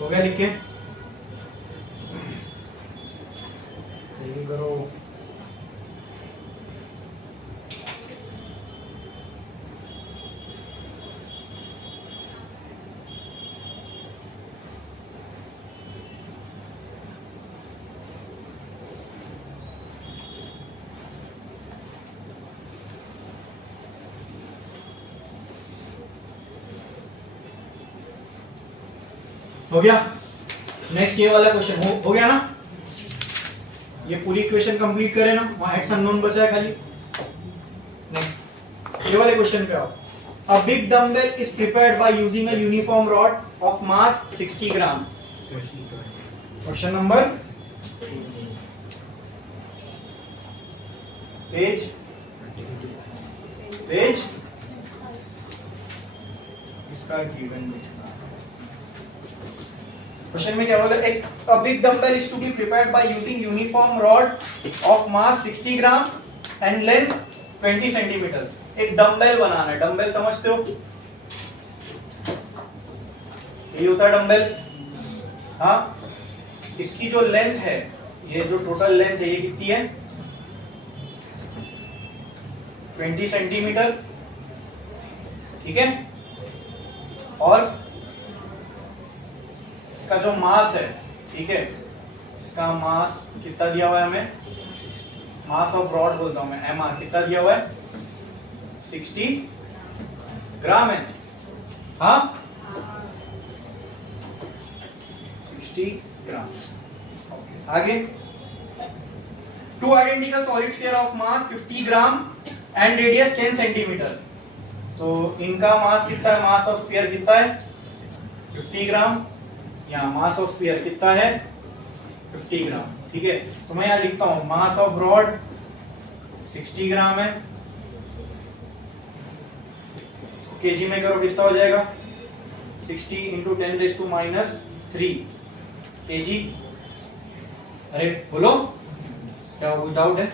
हो गया लिख के? करो। हो गया? नेक्स्ट ये वाला क्वेश्चन हो गया ना? ये पूरी इक्वेशन कंप्लीट करे ना, वहां एक्स अननोन बचा है खाली। नेक्स्ट ये वाले क्वेश्चन पे आओ। A big dumbbell is prepared by using a uniform rod of mass 60 gram. Question number page इसका गिवन क्वेश्चन में क्या बोला? एक a big dumbbell is to be prepared by using uniform rod of mass 60 gram and length 20 centimetre. एक dumbbell बनाना है। Dumbbell समझते हो? ये होता है डंबल। हाँ, इसकी जो लेंथ है, ये जो टोटल लेंथ है, ये कितनी है? 20 सेंटीमीटर। ठीक है? और इसका जो मास है, ठीक है, इसका मास कितना दिया हुआ है हमें? मास ऑफ रॉड बोलता हूं मैं, एमआर कितना दिया हुआ है? 60 ग्राम है। हाँ, 60 ग्राम। आगे, two identical solid sphere of mass 50 gram and radius 10 centimetre. तो इनका मास कितना है? मास ऑफ स्फीयर कितना है? 50 ग्राम। यहाँ मास ऑफ स्फीयर कितना है? 50 ग्राम। ठीक है, तो मैं यहाँ लिखता हूं मास ऑफ रॉड 60 ग्राम है। केजी में करो कितना हो जाएगा? 60 इंटू 10⁻³ केजी। अरे बोलो, क्या कोई डाउट है?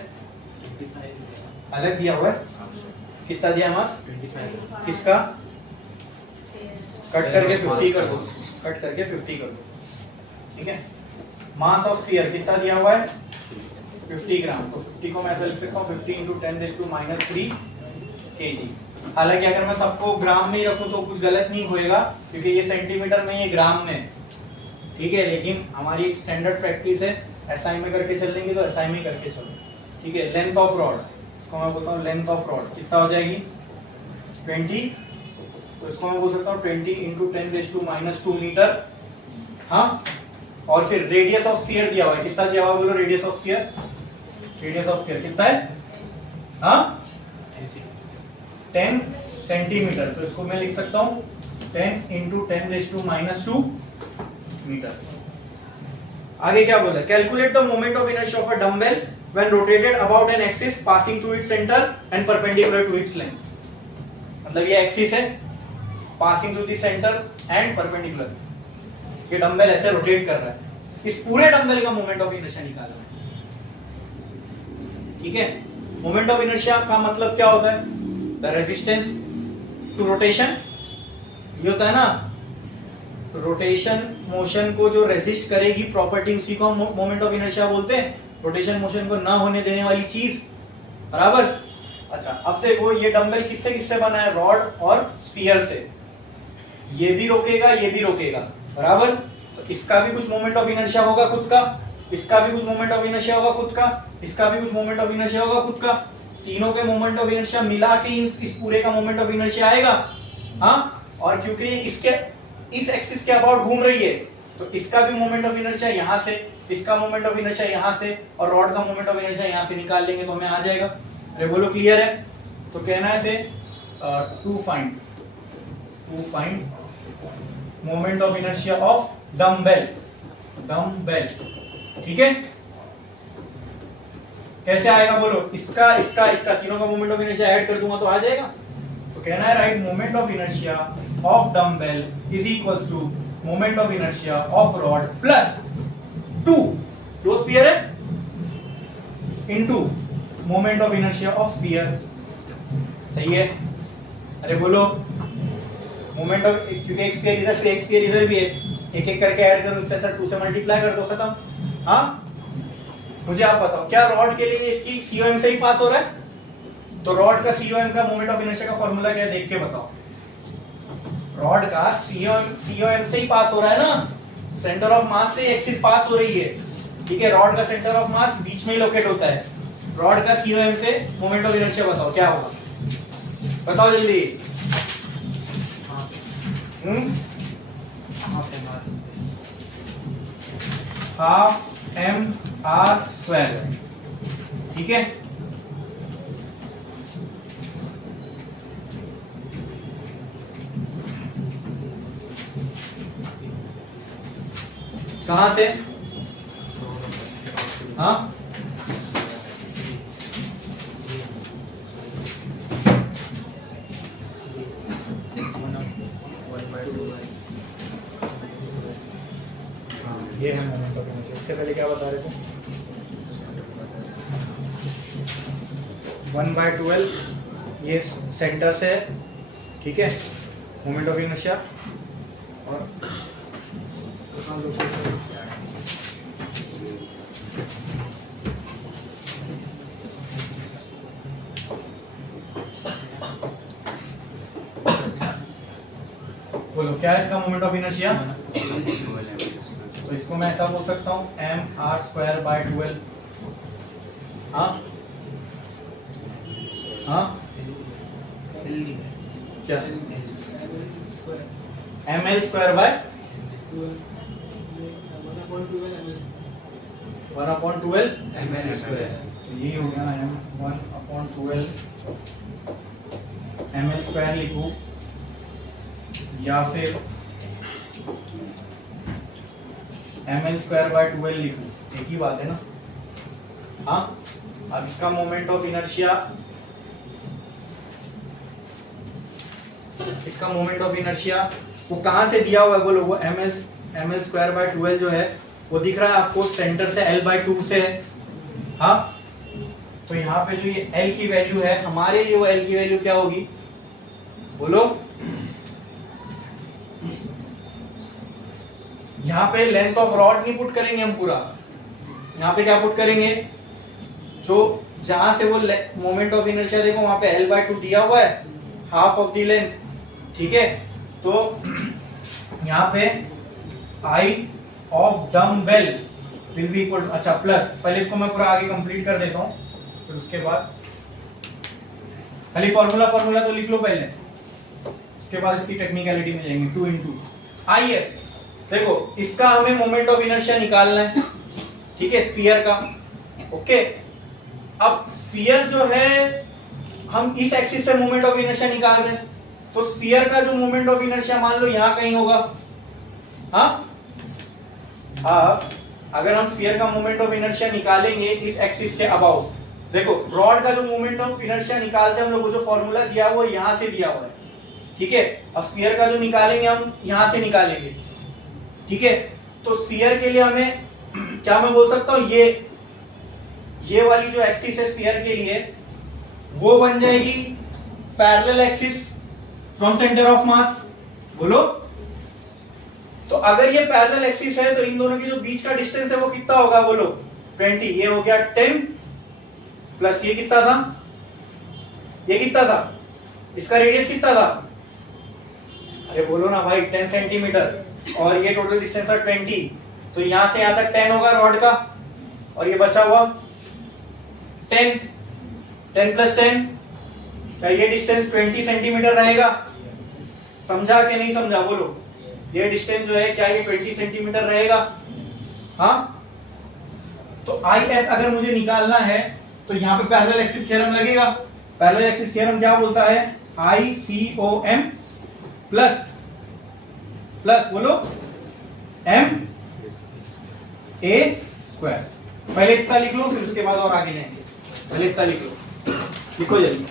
अलग दिया हुआ है। कितना दिया मास? 25। किसका? कट करके 50 कर दो, कट करके 50 कर दो। ठीक है, मास ऑफ स्फीयर कितना दिया हुआ है? 50 ग्राम। तो 50 को मैं ऐसा लिख सकता हूँ 50 इंटू 10⁻³ केजी। हालांकि अगर मैं सबको ग्राम में ही रखूं तो कुछ गलत नहीं होएगा, क्योंकि ये सेंटीमीटर में, ये ग्राम में। ठीक है, लेकिन हमारी एक स्टैंडर्ड प्रैक्टिस है, एसआई में करके चलेंगे तो एसआई में करके चलो। ठीक है, लेंथ ऑफ रॉड, इसको मैं बोलता हूँ लेंथ ऑफ रॉड कितना हो जाएगी? 20। तो इसको मैं बोल सकता हूँ 20 इंटू 10⁻² मीटर। हाँ, और फिर रेडियस ऑफ स्फीयर दिया हुआ है। कितना दिया हुआ है? बोलो radius of sphere. Radius of sphere कितना है? हाँ, 10 सेंटीमीटर। तो इसको मैं लिख सकता हूँ 10 इंटू 10⁻² मीटर। आगे क्या बोला? Calculate the moment of inertia of a dumbbell when rotated about an axis passing through its centre and perpendicular to its length. मतलब ये एक्सिस है, passing through the centre and perpendicular. ये dumbbell ऐसे rotate कर रहा है, इस पूरे डंबल का मोमेंट ऑफ इनर्शिया निकालना है। ठीक है, मोमेंट ऑफ इनर्शिया का मतलब क्या होता है? The resistance to rotation. ये होता है ना, रोटेशन मोशन को जो रेजिस्ट करेगी प्रॉपर्टी, उसी को हम मोमेंट ऑफ इनर्शिया बोलते हैं। रोटेशन मोशन को ना होने देने वाली चीज, बराबर। अच्छा, अब देखो ये डंबल किससे किससे बना है? रॉड और स्फीयर से। ये भी रोकेगा, ये भी रोकेगा, बराबर। तो इसका भी कुछ मोमेंट ऑफ इनर्शिया होगा खुद का, इसका भी कुछ मोमेंट ऑफ इनर्शिया होगा खुद का, इसका भी कुछ मोमेंट ऑफ इनर्शिया होगा खुद का। तीनों के मोमेंट ऑफ इनर्शिया मिला के इस पूरे का मोमेंट ऑफ इनर्शिया आएगा। हाँ, और क्योंकि इसके इस एक्सिस के अबाउट घूम रही है, तो इसका भी मोमेंट ऑफ इनर्शिया यहाँ से, इसका मोमेंट ऑफ इनर्शिया यहाँ से, और रॉड का मोमेंट ऑफ इनर्शिया यहाँ से निकाल लेंगे तो हमें आ जाएगा। अरे बोलो क्लियर है? तो कहना है से to find moment of inertia of dumbbell. ठीक है, कैसे आएगा बोलो? इसका इसका इसका तीनों का मोमेंट ऑफ इनर्शिया ऐड कर दूंगा तो आ जाएगा। तो कहना है right moment of inertia of dumbbell is equals to moment of inertia of rod plus 2 दो स्फीयर है into moment of inertia of sphere. सही है? अरे बोलो मोमेंट ऑफ, क्योंकि एक स्फीयर इधर भी है, एक एक करके ऐड करो, इससे अच्छा 2 से मल्टीप्लाई कर दो, खत्म। हाँ, मुझे आप बताओ क्या रॉड के लिए इसकी सीओएम से ही पास हो रहा है? तो रॉड का सीओएम का मोमेंट ऑफ इनर्शिया का फॉर्मूला क्या है, देख के बताओ। रॉड का सीओएम से ही पास हो रहा है ना, सेंटर ऑफ मास से एक्सिस पास हो रही है, ठीक है। रॉड का सेंटर ऑफ मास बीच में ही लोकेट होता है। रॉड का सीओएम से मोमेंट ऑफ इनर्शिया बताओ क्या होगा, बताओ जल्दी। हाफ एम आर स्क्वायर, ठीक है। कहां से? हाँ, ये है मोमेंट ऑफ इनर्शिया। इससे पहले क्या बता रहे थे? 1/12 ये सेंटर से है, ठीक है, मोमेंट ऑफ इनर्शिया। और बोलो क्या है इसका मोमेंट ऑफ इनर्शिया? तो इसको मैं ऐसा बोल सकता हूं mr²/12। हाँ हाँ, क्या ml² बाय 1/12 ml²। यही हो गया ना, 1/12 ml² लिखूं या फिर ml²/12 लिखूं, एक ही बात है ना। हाँ, अब इसका मोमेंट ऑफ इनर्शिया, इसका मोमेंट ऑफ इनर्शिया वो कहां से दिया हुआ है बोलो? वो ml²/12 जो है वो दिख रहा है आपको, सेंटर से l/2 से है। हाँ, तो यहाँ पे जो ये l की वैल्यू है हमारे लिए, वो l की वैल्यू क्या होगी बोलो? यहाँ पे लेंथ ऑफ रॉड नहीं पुट करेंगे हम पूरा, यहाँ पे क्या पुट करेंगे? जो जहां से वो मोमेंट ऑफ इनर्शिया देखो वहां पे l/2 दिया हुआ है, हाफ ऑफ द लेंथ, ठीक है। तो यहाँ पे I of dumbbell will be equal, अच्छा प्लस, पहले इसको मैं पूरा आगे कंप्लीट कर देता हूँ, फिर उसके बाद खाली फॉर्मूला तो लिख लो पहले, उसके बाद इसकी टेक्निकलिटी में जाएंगे। 2 × IS। देखो इसका हमें मोमेंट ऑफ इनर्शिया निकालना है, ठीक है, स्फीयर का। ओके, अब स्फीयर जो है हम इस एक्सिस से मोमेंट ऑफ इनर्शिया निकाल रहे हैं, तो स्फीयर का जो मोमेंट ऑफ इनर्शिया मान लो यहां कहीं होगा। हाँ, अब अगर हम स्फीयर का मोमेंट ऑफ इनर्शिया निकालेंगे इस एक्सिस के अबाउट, देखो रॉड का जो मोमेंट ऑफ इनर्शिया निकालते हैं हम लोग को जो फॉर्मूला दिया वो यहां से दिया हुआ है, ठीक है। अब स्फीयर का जो निकालेंगे हम यहां से निकालेंगे, ठीक है। तो स्फीयर के लिए हमें क्या मैं बोल सकता हूं, ये वाली जो एक्सिस है स्फीयर के लिए वो बन जाएगी parallel axis from centre of mass, बोलो। तो अगर ये पैरेलल एक्सिस है तो इन दोनों के जो बीच का डिस्टेंस है वो कितना होगा बोलो? 20। ये हो गया 10 प्लस ये कितना था, ये कितना था, इसका रेडियस कितना था? अरे बोलो ना भाई, 10 सेंटीमीटर, और ये टोटल डिस्टेंस था 20। तो यहां से यहां तक 10 होगा रॉड का, और ये बचा हुआ 10 प्लस 10, क्या ये डिस्टेंस 20 सेंटीमीटर रहेगा? समझा कि नहीं समझा बोलो? ये डिस्टेंस जो है क्या ये 20 सेंटीमीटर रहेगा? हाँ, तो IS अगर मुझे निकालना है तो यहाँ पे पैरेलल एक्सिस थ्योरम लगेगा। पैरेलल एक्सिस थ्योरम क्या बोलता है? ICOM प्लस बोलो MA²। पहले इतना लिख लो, फिर उसके बाद और आगे जाएंगे। पहले इतना लिख लो, लिखो जल्दी।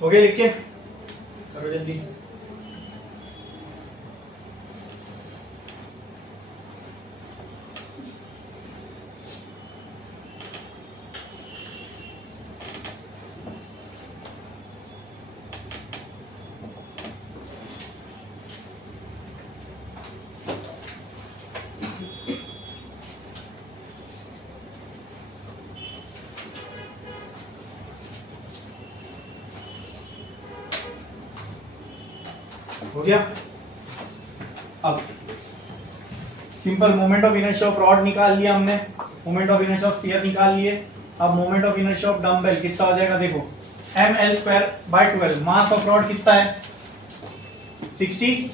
हो गया लिख के, करो जल्दी। हो गया। अब simple moment of inertia of rod निकाल लिया हमने, moment of inertia of sphere निकाल लिए। अब moment of inertia of dumbbell कितना हो जाएगा, देखो ml²/12। मास ऑफ रॉड कितना है 60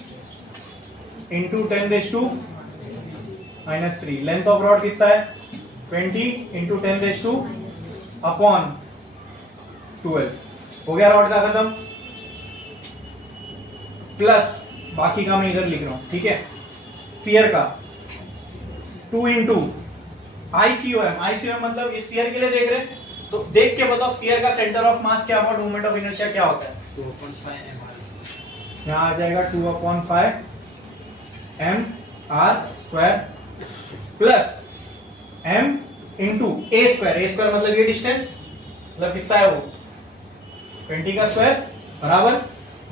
इंटू 10⁻⁻3। लेंथ ऑफ रॉड कितना है 20 इंटू 10⁻²/12। हो गया रॉड का खत्म। प्लस बाकी का मैं इधर लिख रहा हूं, ठीक है। स्फीयर का 2 इंटू ICOM मतलब इस स्फीयर के लिए देख रहे हैं तो देख के बताओ स्फीयर का सेंटर ऑफ मास क्या होगा, मोमेंट ऑफ इनर्शिया क्या होता है। 2.5 mr²। यहां आ जाएगा 2/5 mr² plus m into a² मतलब ये डिस्टेंस, मतलब कितना है वो 20 का स्क्वायर बराबर।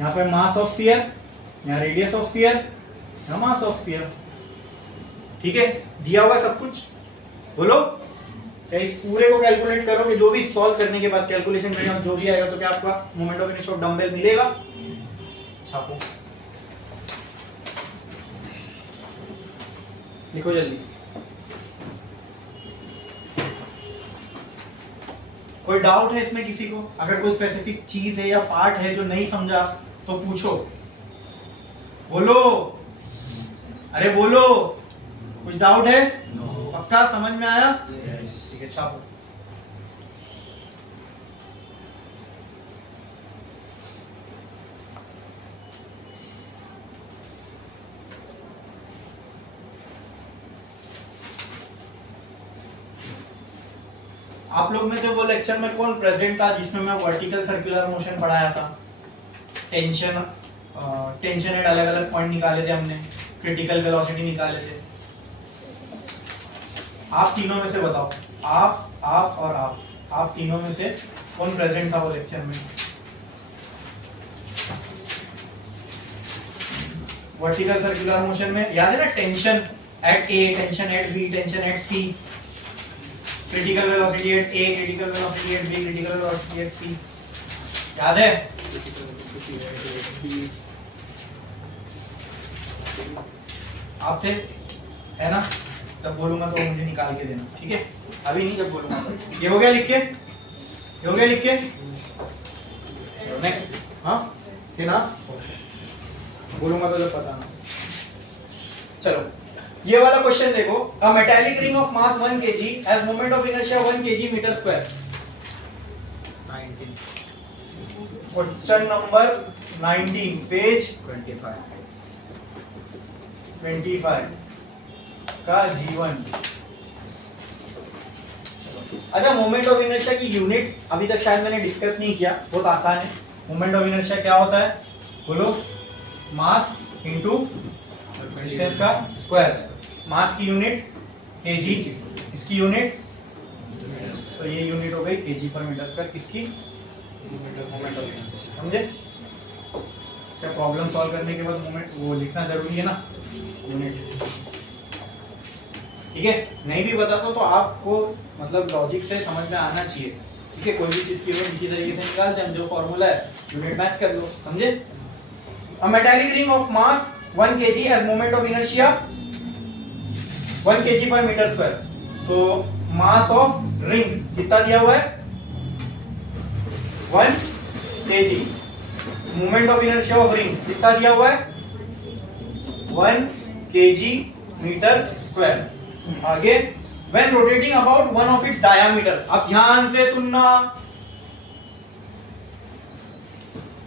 यहाँ पे मास ऑफ स्फीयर, यहाँ रेडियस ऑफ स्फीयर, यहाँ मास ऑफ स्फीयर, ठीक है। दिया हुआ है सब कुछ, बोलो। इस पूरे को कैलकुलेट करोगे, जो भी सॉल्व करने के बाद कैलकुलेशन करेंगे जो भी आएगा तो क्या आपका moment of inertia of dumbbell मिलेगा। छापो, लिखो जल्दी। कोई डाउट है इसमें किसी को? अगर कोई स्पेसिफिक चीज है या पार्ट है जो नहीं समझा तो पूछो, बोलो, अरे बोलो। कुछ डाउट है? पक्का समझ में आया? ठीक है, छापो। आप लोग में से वो लेक्चर में कौन प्रेजेंट था जिसमें मैं वर्टिकल सर्कुलर मोशन पढ़ाया था? टेंशन एट अलग अलग पॉइंट निकाले थे हमने, क्रिटिकल वेलोसिटी निकाले थे। आप तीनों में से बताओ, आप और आप तीनों में से कौन प्रेजेंट था वो लेक्चर में? वर्टिकल सर्कुलर मोशन में याद है ना, tension at A, tension at B, tension at C, critical velocity at A, critical velocity at B, critical velocity at C, याद है? आप थे, है ना? जब बोलूंगा तो मुझे निकाल के देना, ठीक है? अभी नहीं, जब बोलूंगा तो। ये हो गया लिख के, ये हो गया लिख के। नेक्स्ट, हाँ फिर ना बोलूंगा तो जब बताना। चलो ये वाला क्वेश्चन देखो। A metallic ring of mass 1 kg has moment of inertia 1 kg metre square. 19 question number 19 page 25 25। का G1। अच्छा, मोमेंट ऑफ इनर्शिया की यूनिट अभी तक शायद मैंने डिस्कस नहीं किया, बहुत आसान है। मोमेंट ऑफ इनर्शिया क्या होता है बोलो? मास इनटू डिस्टेंस का स्क्वायर। मास की यूनिट केजी, इसकी यूनिट, तो ये यूनिट हो गई केजी पर मीटर स्क्वायर, किसकी? Moment of inertia. समझे? क्या प्रॉब्लम सॉल्व करने के बाद मोमेंट वो लिखना जरूरी है ना, यूनिट। ठीक है, नहीं भी बताता तो आपको मतलब लॉजिक से समझ में आना चाहिए। ठीक है, कोई भी चीज की यूनिट इसी तरीके से निकालते हैं, जो फॉर्मूला है यूनिट मैच कर लो, समझे? अ metallic ring of mass 1 kg has moment of inertia 1 kg पर मीटर स्क्वायर। तो मास ऑफ रिंग कितना दिया हुआ है? 1 kg। Moment of inertia of ring कितना दिया हुआ है? 1 kg मीटर स्क्वायर। आगे, when rotating about one of its diameter, अब ध्यान से सुनना,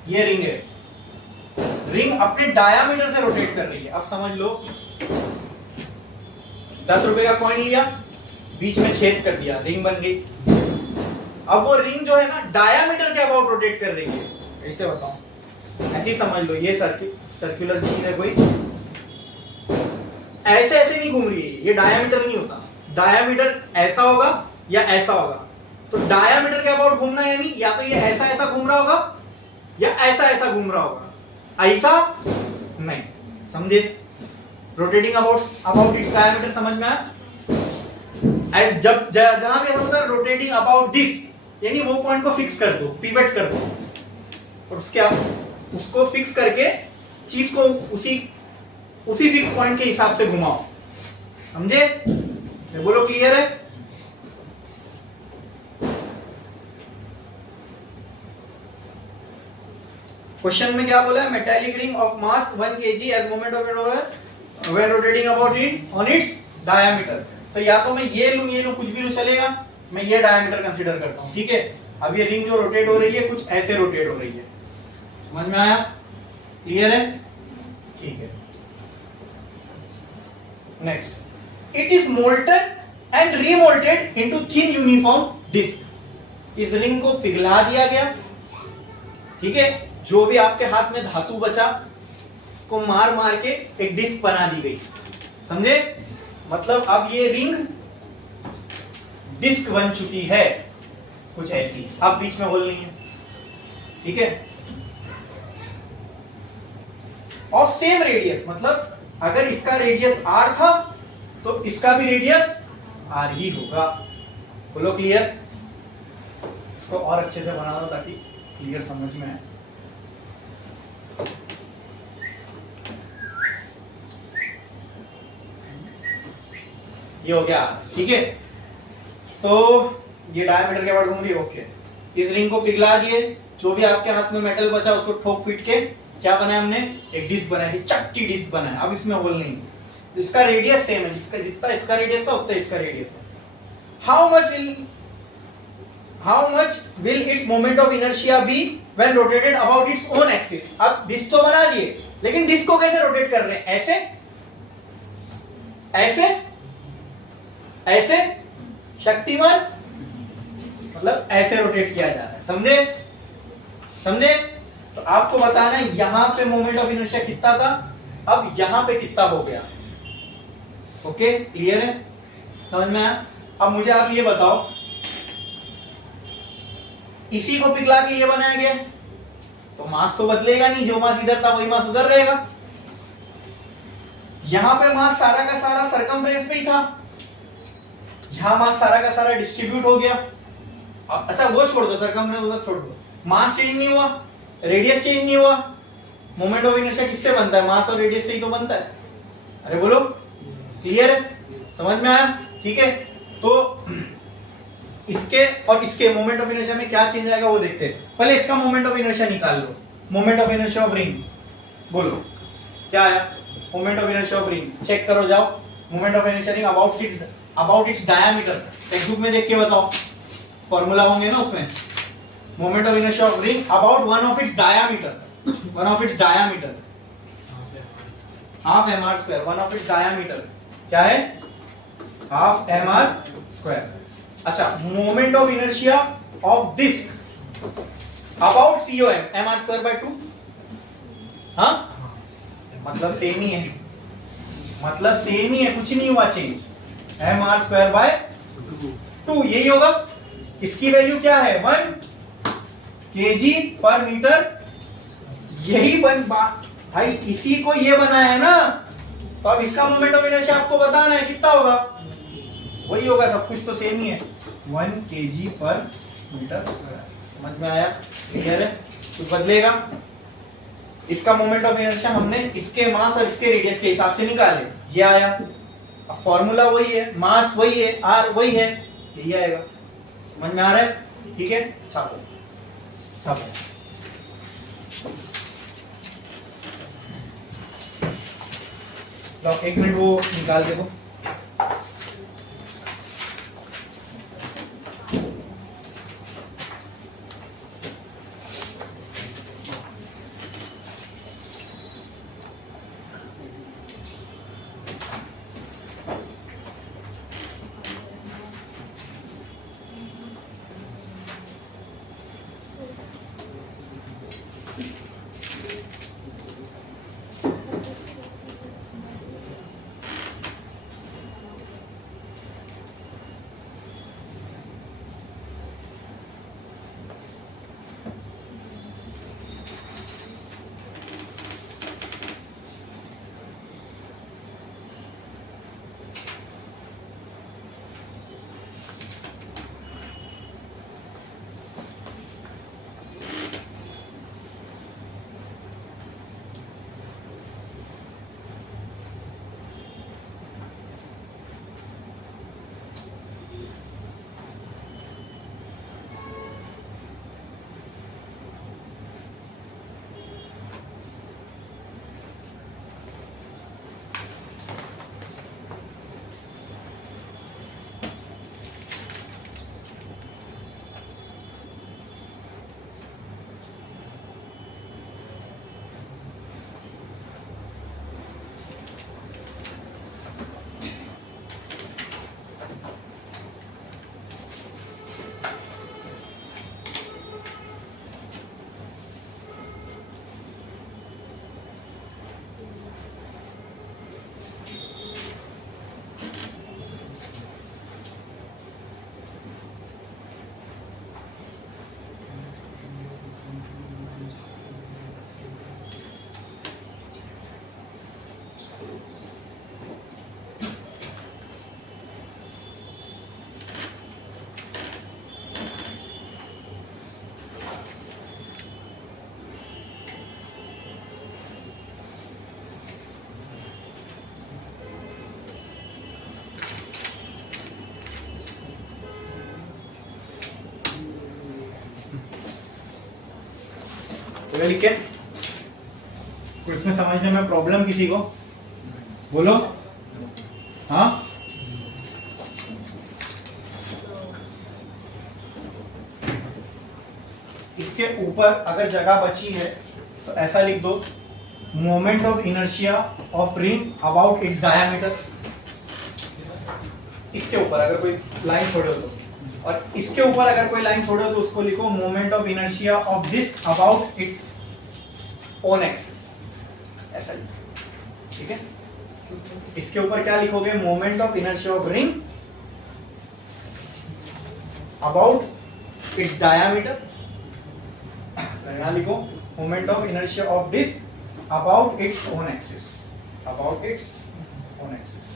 ये रिंग है, रिंग अपने डायामीटर से रोटेट कर रही है। अब समझ लो, 10 रुपए का कॉइन लिया, बीच में छेद कर दिया, रिंग बन गई। अब वो रिंग जो है ना डायामीटर के अबाउट रोटेट कर रही है। कैसे बताऊं? ऐसे ही समझ लो, ये सर्कुलर चीज है कोई, ऐसे ऐसे नहीं घूम रही है, ये डायामीटर नहीं होता। डायामीटर ऐसा होगा या ऐसा होगा, तो डायामीटर के अबाउट घूमना, यानी या तो ये ऐसा ऐसा घूम रहा होगा या ऐसा ऐसा घूम रहा होगा, ऐसा नहीं। समझे? रोटेटिंग अबाउट इट्स डायामीटर, समझ में आया? जब जहां भी ऐसा होता है रोटेटिंग अबाउट दिस, यानी वो पॉइंट को फिक्स कर दो, पिवट कर दो, और उसको फिक्स करके चीज को उसी फिक्स पॉइंट के हिसाब से घुमाओ। समझे? बोलो, क्लियर है? क्वेश्चन में क्या बोला है? Metallic ring of mass 1 kg as moment of inertia when rotating about it on its diameter. तो या तो मैं ये लूं कुछ भी लूं चलेगा, मैं ये डायामीटर कंसीडर करता हूं। ठीक है, अब ये रिंग जो रोटेट हो रही है कुछ ऐसे रोटेट हो रही है। समझ में आया? क्लियर है? ठीक है। Next, it is molten and remoulded into thin uniform disc. इस रिंग को पिघला दिया गया। ठीक है, जो भी आपके हाथ में धातु बचा उसको मार मार के एक डिस्क बना दी गई। समझे? मतलब अब ये रिंग डिस्क बन चुकी है कुछ ऐसी। अब बीच में होल नहीं है। ठीक है, ऑफ सेम रेडियस, मतलब अगर इसका रेडियस r था तो इसका भी रेडियस r ही होगा। बोलो, क्लियर? इसको और अच्छे से बना दो ताकि क्लियर समझ में आए। ये हो गया। ठीक है, तो ये डायमीटर के बाद घूम रही है। ओके, इस रिंग को पिघला दिए, जो भी आपके हाथ में मेटल बचा उसको ठोक पीट के क्या बनाया हमने? एक डिस्क बनाई, चट्टी डिस्क बनाया। अब इसमें होल नहीं, इसका रेडियस सेम है, जिसका जितना इसका रेडियस था उतना इसका रेडियस है। How much will its moment of inertia be when rotated about its own axis. अब डिस्क तो बना दिए, लेकिन डिस्क को कैसे रोटेट कर रहे हैं? ऐसे ऐसे ऐसे, शक्तिमान मतलब ऐसे रोटेट किया जा रहा है। समझे? तो आपको बताना है यहां पे मोमेंट ऑफ इनर्शिया कितना था, अब यहां पे कितना हो गया। ओके, क्लियर है? समझ में आया? अब मुझे आप ये बताओ, इसी को पिघला के ये बनाया गया तो मास तो बदलेगा नहीं, जो मास इधर था वही मास उधर रहेगा। यहां पे मास सारा का सारा सरकमफ्रेंस पे ही था, यहां मास सारा का सारा डिस्ट्रीब्यूट हो गया। अच्छा, वो छोड़ दो, सरकमफ्रेंस वो सब छोड़ दो, मास चेंज नहीं हुआ, रेडियस चेंज नहीं हुआ। मोमेंट ऑफ इनर्शिया किससे बनता है? मास और रेडियस से ही तो बनता है। अरे बोलो, क्लियर है? समझ में आया? ठीक है, तो इसके और इसके मोमेंट ऑफ इनर्शिया में क्या चेंज आएगा वो देखते हैं। पहले इसका मोमेंट ऑफ इनर्शिया निकाल लो। Moment of inertia of ring, बोलो क्या आया? Moment of inertia of ring check करो, जाओ। Moment of inertia ring about its diameter, text book में देख के बताओ, फॉर्मूला होंगे ना उसमें। Moment of inertia of ring about one of its diameter, half mr square, one of its diameter क्या है, हाफ एम आर स्क्वायर। अच्छा, moment of inertia of disc about COM M R square by 2। हाँ, मतलब same ही है, मतलब same ही है, कुछ नहीं हुआ change. M R square by 2 यही होगा। इसकी वैल्यू क्या है, 1 kg पर मीटर। यही बन बात भाई, इसी को ये बनाया है ना, तो अब इसका मोमेंट ऑफ इनर्शिया आपको बताना है कितना होगा, वही होगा, सब कुछ तो सेम ही है, 1 kg पर मीटर। समझ में आया, क्लियर है, कुछ बदलेगा। इसका मोमेंट ऑफ इनर्शिया हमने इसके मास और इसके रेडियस के हिसाब से निकाले, ये आया। अब फॉर्मूला वही है, मास वही है, आर वही है, यही आएगा। समझ में आ रहा है, ठीक है, छापो छापो। लो 1 मिनट वो निकाल के दो। तो लिखे कुछ इसमें समझने में प्रॉब्लम किसी को, बोलो। हाँ, इसके ऊपर अगर जगह बची है तो ऐसा लिख दो, moment of inertia of ring about its diameter. इसके ऊपर अगर कोई लाइन छोड़े तो, और इसके ऊपर अगर कोई लाइन छोड़े तो उसको लिखो moment of inertia of disc about its own axis, ऐसा लिखो, ठीक है। इसके ऊपर क्या लिखोगे, moment of inertia of ring about its diameter. यहां लिखो moment of inertia of disc about its own axis, about its own axis.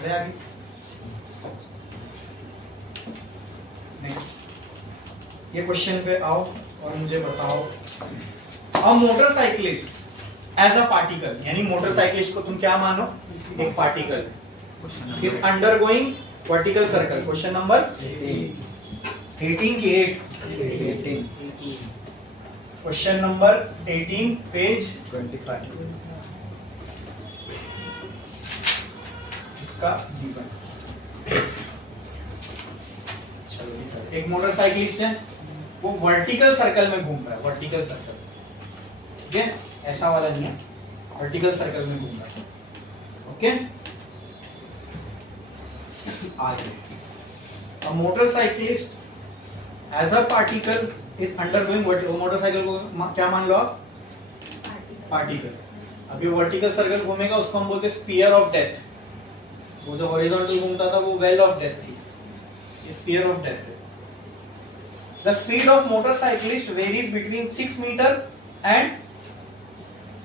अरे आगे नेक्स्ट, ये क्वेश्चन पे आओ और मुझे बताओ, अ मोटरसाइकिलिस्ट एज अ पार्टिकल, यानी मोटरसाइकिलिस्ट को तुम क्या मानो, एक particle, is undergoing vertical circle. Question number 18 की 8, क्वेश्चन नंबर 18 पेज 25 का चलो एक मोटरसाइकिलिस्ट है, वो वर्टिकल सर्कल में घूम रहा है, वर्टिकल सर्कल, ठीक है, ऐसा वाला नहीं है, वर्टिकल सर्कल में घूम रहा है, ओके। आगे, a motorcyclist as a particle is undergoing what, motorcycle को क्या मान लो आप, पार्टिकल। अब ये वर्टिकल सर्कल घूमेगा, उसको हम बोलते हैं स्फीयर ऑफ डेथ। वो जो हॉरिजॉन्टल घूमता था वो वेल ऑफ डेथ थी, स्फीयर ऑफ डेथ है। The speed of motorcyclist varies between 6 metre and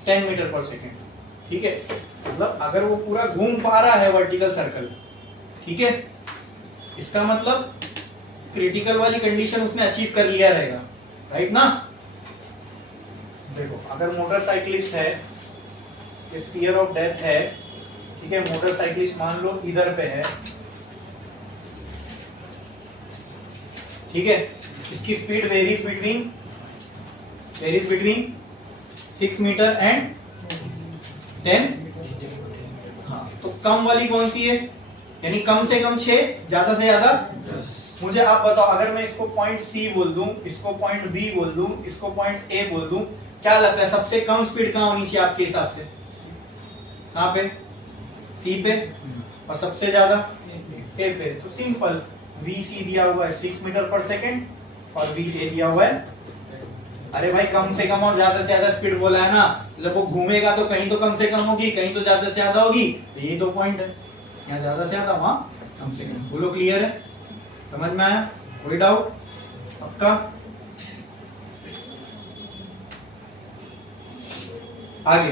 10 metre per second, ठीक है। मतलब अगर वो पूरा घूम पा रहा है वर्टिकल सर्कल, ठीक है, इसका मतलब क्रिटिकल वाली कंडीशन उसने अचीव कर लिया रहेगा, राइट ना। देखो अगर मोटरसाइकिलिस्ट है, स्फीयर ऑफ डेथ है, ठीक है, मोटरसाइकिलिस्ट मान लो इधर पे है, ठीक है, इसकी speed varies between 6 metre and 10, हाँ, तो कम वाली कौन सी है, यानी कम से कम 6, ज्यादा से ज्यादा 10। मुझे आप बताओ, अगर मैं इसको पॉइंट सी बोल दूं, इसको पॉइंट बी बोल दूं, इसको पॉइंट ए बोल दूं, क्या लगता है सबसे कम स्पीड कहां होनी चाहिए आपके हिसाब से, कहां पे, सी पे, और सबसे ज्यादा ए पे। तो सिंपल, वी सी दिया हुआ है 6 मीटर पर सेकेंड और वी ए दिया हुआ है, अरे भाई कम से कम और ज्यादा से ज्यादा स्पीड बोला है ना, मतलब वो घूमेगा तो कहीं तो कम से कम होगी, कहीं तो ज्यादा से ज्यादा होगी, तो यही तो पॉइंट है, यहाँ ज्यादा से ज्यादा, वहां कम से कम। बोलो क्लियर है, समझ में आया, कोई डाउट पक्का। आगे,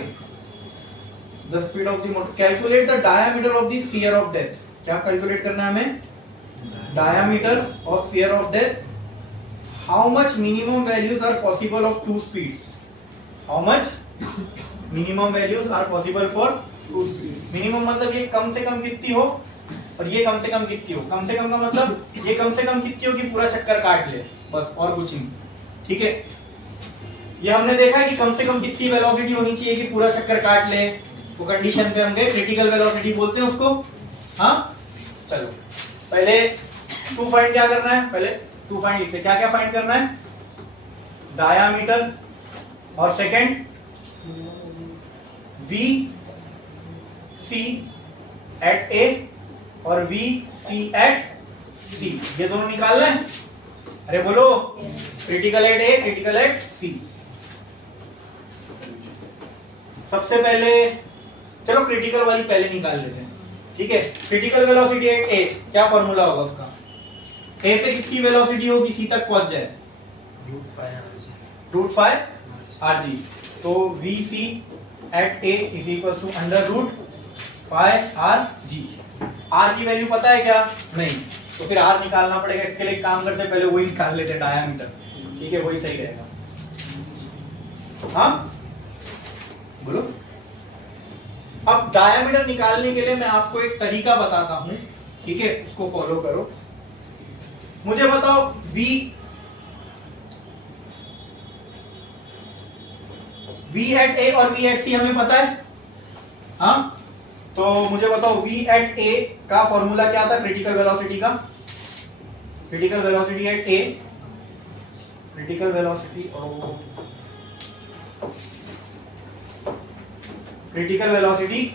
the speed of the motor, calculate the diameter of the sphere of death. क्या कैलकुलेट करना है हमें, diameter of sphere of death. How much minimum values are possible of two speeds, how much minimum values are possible for two speeds. Minimum मतलब ये कम से कम कितनी हो और ये कम से कम कितनी हो। कम से कम का मतलब ये कम से कम कितनी हो कि पूरा चक्कर काट ले, बस, और कुछ नहीं, ठीक है। ये हमने देखा है कि कम से कम कितनी वेलोसिटी होनी चाहिए कि पूरा चक्कर काट ले, वो कंडीशन पे हम गए, क्रिटिकल वेलोसिटी बोलते हैं उसको, हाँ। चलो पहले टू फाइंड क्या करना है, पहले टू फाइंड लिखते, क्या क्या फाइंड करना है, डायामीटर और सेकंड वी सी एट ए और वी सी एट सी, ये दोनों निकालना है। अरे बोलो, critical eight A, critical eight सी। सबसे पहले चलो क्रिटिकल वाली पहले निकाल लेते हैं, ठीक है। क्रिटिकल वेलोसिटी एट ए, क्या फॉर्मूला होगा उसका, ए पे कितनी वेलोसिटी होगी सी तक पहुंच जाए, √5 rg। तो V C at A is equal to √5 rg। R की वैल्यू पता है क्या, नहीं, तो फिर आर निकालना पड़ेगा। इसके लिए काम करते पहले वही निकाल लेते, डायामीटर, ठीक है, वही सही रहेगा, हाँ बोलो। अब डायामीटर निकालने के लिए मैं आपको एक तरीका बताता हूं, ठीक है, उसको फॉलो करो। मुझे बताओ वी एट ए और वी एट सी हमें पता है, हाँ, तो मुझे बताओ वी एट ए का फॉर्मूला क्या था क्रिटिकल वेलोसिटी का। Critical velocity at A, critical velocity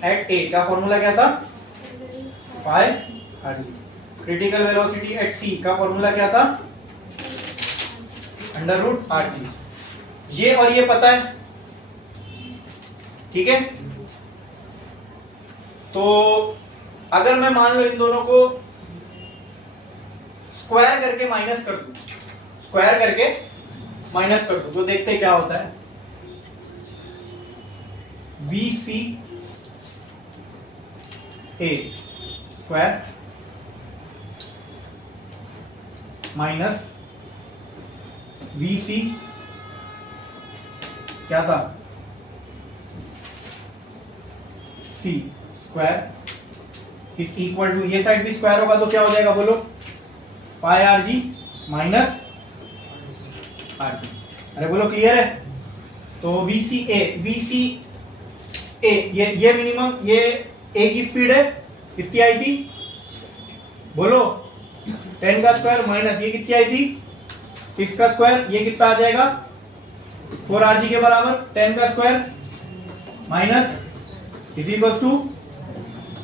at A का फॉर्मूला क्या था, 5 rg। Critical velocity at C का फॉर्मूला क्या था, √rg। ये और ये पता है, ठीक है। तो अगर मैं मान लो इन दोनों को स्क्वायर करके माइनस कर दूं, स्क्वायर करके माइनस कर दूं, तो देखते क्या होता है। V C A square minus V C क्या था, C square is equal to, ये साइड भी स्क्वायर होगा तो क्या हो जाएगा बोलो, 5 rg माइनस rg। अरे बोलो क्लियर है। तो वीसी ए ये मिनिमम, ये ए की स्पीड है, कितनी आई थी बोलो, 10 का स्क्वायर माइनस ये कितनी आई थी 6 का स्क्वायर, ये कितना आ जाएगा 4rg के बराबर। 10 का square minus is equal to,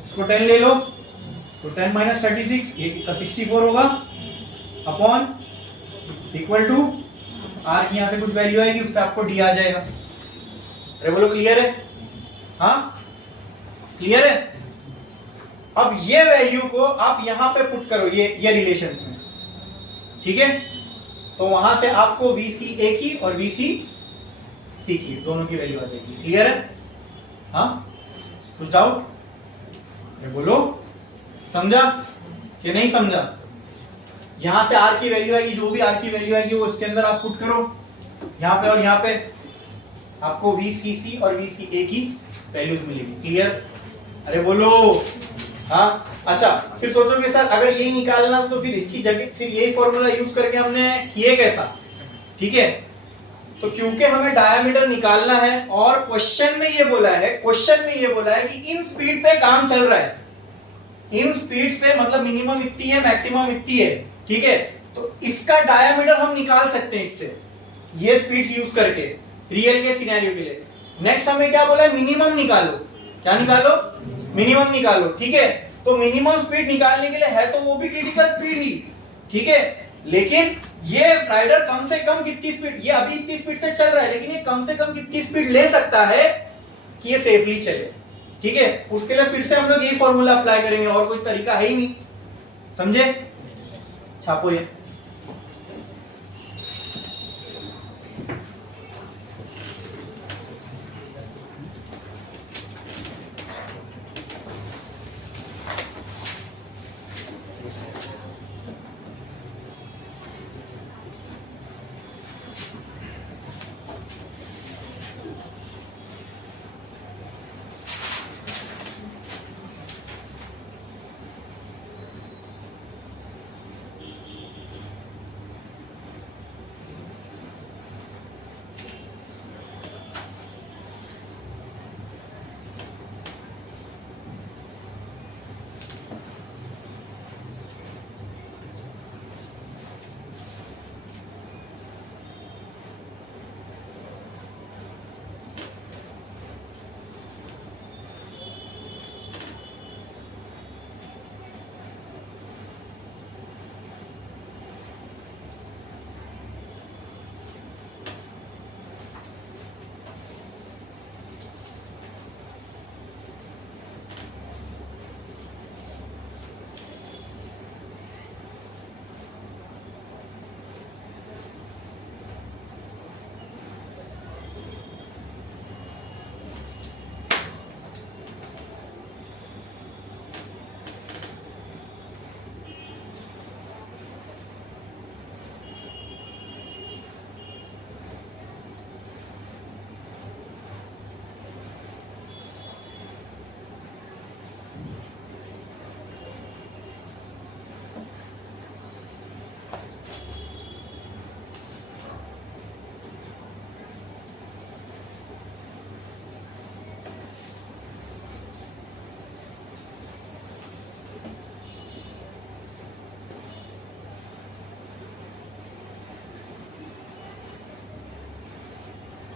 इसको 10 ले लो तो 10 माइनस 36 ये कितना 64 होगा अपॉन इक्वल टू r की यहां से कुछ वैल्यू आएगी उससे आपको d आ जाएगा। अरे बोलो क्लियर है? हाँ क्लियर है? अब ये वैल्यू को आप यहां पे पुट करो ये रिलेशंस में, ठीक है? तो वहां से आपको VC A की और VC C की दोनों की वैल्यू आ जाएगी। क्लियर है? हाँ कुछ डाउट? अरे बोलो समझा कि नहीं समझा? यहां से R की वैल्यू आएगी, जो भी R की वैल्यू आएगी वो इसके अंदर आप पुट करो यहां पे, और यहां पे आपको VCC और VCA की वैल्यूज मिलेगी। क्लियर? अरे बोलो हाँ। अच्छा फिर सोचोगे सर अगर यही निकालना तो फिर इसकी जगह फिर यही फॉर्मूला यूज करके हमने किए कैसा? ठीक है, तो क्योंकि हमें डायमीटर निकालना है और क्वेश्चन में ये बोला है कि इन स्पीड पे काम चल रहा है, इन स्पीड्स पे मतलब मिनिमम इतनी है मैक्सिमम इतनी है, ठीक है? तो इसका डायमीटर हम निकाल सकते हैं इससे, ये स्पीड्स यूज करके रियल के सिनेरियो के लिए। नेक्स्ट हमें क्या बोला है? मिनिमम निकालो। क्या निकालो? मिनिमम निकालो, ठीक है? तो मिनिमम स्पीड निकालने के लिए है तो वो भी क्रिटिकल स्पीड ही, ठीक है? लेकिन ये राइडर कम से कम कितनी स्पीड, ये अभी इतनी स्पीड से चल रहा है लेकिन ये कम से कम कितनी स्पीड ले सकता है कि ये सेफली चले, ठीक है? उसके लिए फिर से हम लोग यही फॉर्मूला अप्लाई करेंगे, और कोई तरीका है ही नहीं। समझे? छापो ये।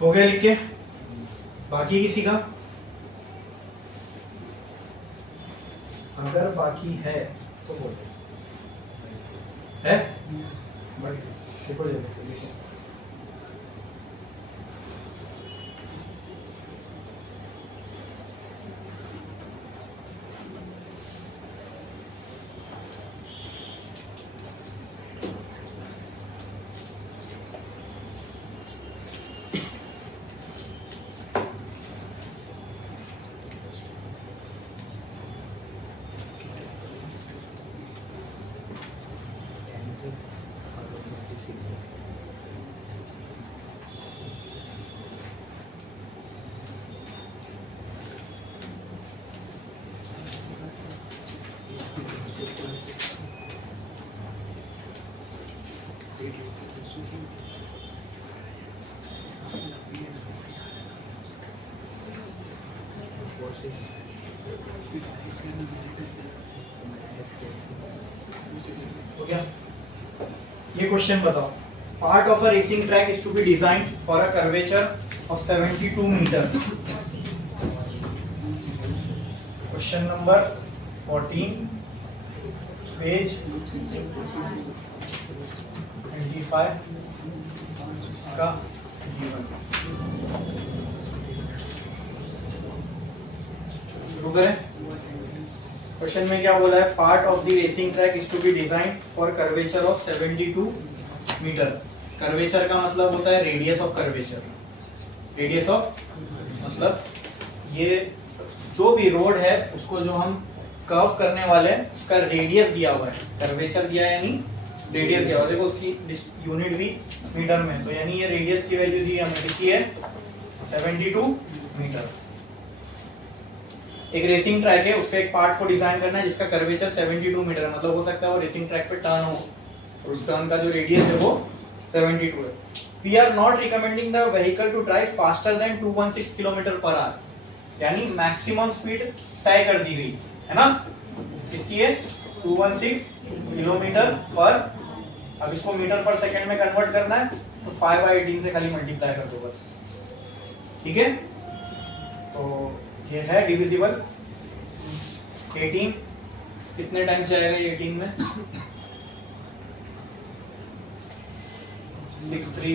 हो गया लिख के? बाकी किसी का? अगर बाकी है तो बोलो। है? देखो देखो हो गया? ये क्वेश्चन बताओ, part of a racing track is to be design for a curvature of 72 metre. Question number 14, page 25 का given. शुरू करें. क्वेश्चन में क्या बोला है? Part of the racing track is to be design for curvature of 72 metre. Curvature का मतलब होता है radius of curvature. Radius of मतलब ये जो भी रोड है उसको जो हम कर्व करने वाले हैं उसका रेडियस दिया हुआ है. कर्वेचर दिया है यानी रेडियस दिया हुआ है. देखो उसकी यूनिट भी मीटर में, तो यानी ये रेडियस की वैल्यू दी हमने लिखी है 72 मीटर. एक रेसिंग ट्रैक है, उसके एक पार्ट को डिजाइन करना है जिसका कर्वेचर 72 मीटर है. मतलब हो सकता है वो रेसिंग ट्रैक पे टर्न हो और उस टर्न का जो रेडियस है वो 72 है. We are not recommending the vehicle to drive faster than 216 kilometre per hour. यानी मैक्सिमम स्पीड तय कर दी गई है ना. कितनी है? 216 किलोमीटर पर. अब इसको मीटर पर सेकंड में कन्वर्ट करना है तो 5/18 से खाली मल्टीप्लाई कर दो बस. ठीक है, तो ये है डिविजिबल 18. कितने टाइम जाएगा ये 18 में? 6 3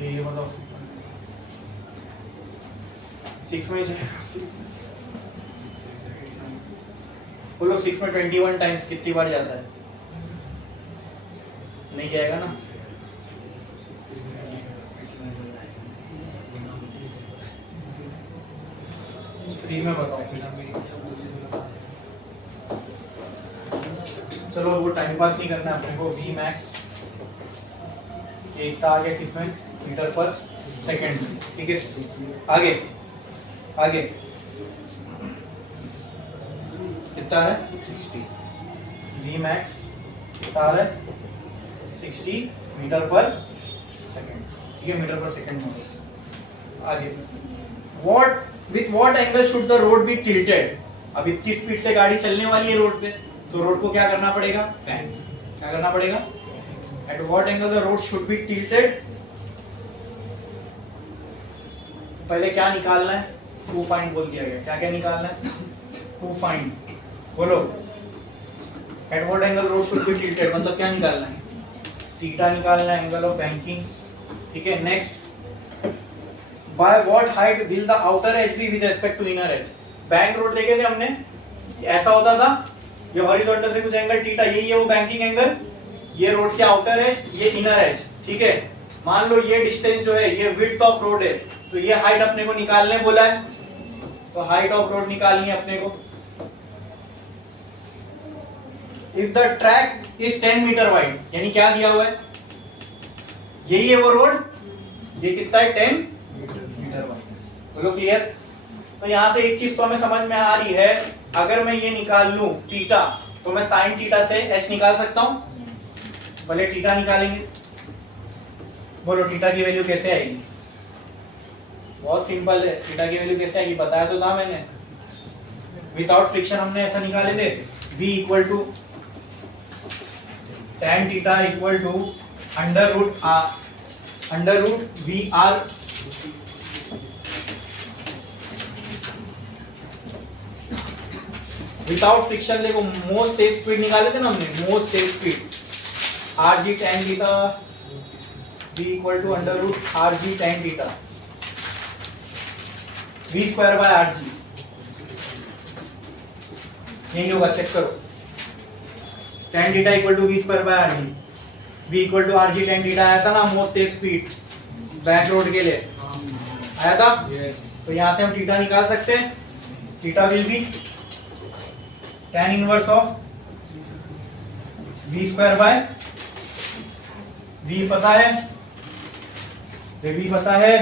ये बताओ 6 में जाएगा. बोलो 6 में 21 टाइम्स कितनी बार जाता है? नहीं जाएगा ना. तीन में बताओ. चलो वो टाइम पास नहीं करना अपने को. वी मैक्स एक आ गया किसमें? मीटर पर सेकंड में. ठीक है, आगे आगे कितना है? 60. वी मैक्स कितना है? 60 मीटर पर सेकंड. ठीक है, मीटर पर सेकंड में. आगे what with what angle should the road be tilted. अब इतनी स्पीड से गाड़ी चलने वाली है रोड पे, तो रोड को क्या करना पड़ेगा? बैंक. क्या करना पड़ेगा? Eight what angle the road should be tilted. पहले क्या निकालना है? टू फाइंड बोल दिया गया. क्या क्या निकालना है? To find. बोलो. At what angle road should be tilted मतलब क्या निकालना है? थीटा निकालना है, एंगल ऑफ बैंकिंग. ठीक है, next. By what height will the outer edge be with respect to inner edge? Bank road देखे थे हमने, ऐसा होता था. ये हॉरिजॉन्टल से कुछ एंगल थीटा, यही है वो बैंकिंग एंगल. ये रोड के आउटर एज, ये इनर एज. ठीक है, मान लो ये डिस्टेंस जो है ये विड्थ ऑफ रोड है, तो ये हाइट अपने को निकालने बोला है, तो हाइट ऑफ रोड निकालनी है अपने को. If the track is 10 metre wide, यानी क्या दिया हुआ है? यही है वो रोड, ये कितना है? 10 मीटर वाइड. बोलो क्लियर. तो यहां से एक चीज तो हमें समझ में आ रही है, अगर मैं ये निकाल लूं थीटा, तो मैं साइन थीटा से एच निकाल सकता हूं. पहले थीटा निकालेंगे. बोलो थीटा की वैल्यू कैसे आएगी? बहुत सिंपल है. थीटा की वैल्यू कैसे आएगी? बताया तो था मैंने. विदाउट फ्रिक्शन हमने ऐसा निकाले थे. v equal to tan theta equal to under root v r without friction. देखो मोस्ट सेफ स्पीड निकाले थे ना हमने. Most safe speed r g tan theta v equal to under root r g tan theta v square by r g. यही होगा, check करो. tan theta equal to v square by r g. v equal to r g tan theta आया था ना most safe speed back road के लिए, आया था. तो यहां से हम थीटा निकाल सकते हैं. Theta will be tan inverse of v square bye v पता है, v पता है.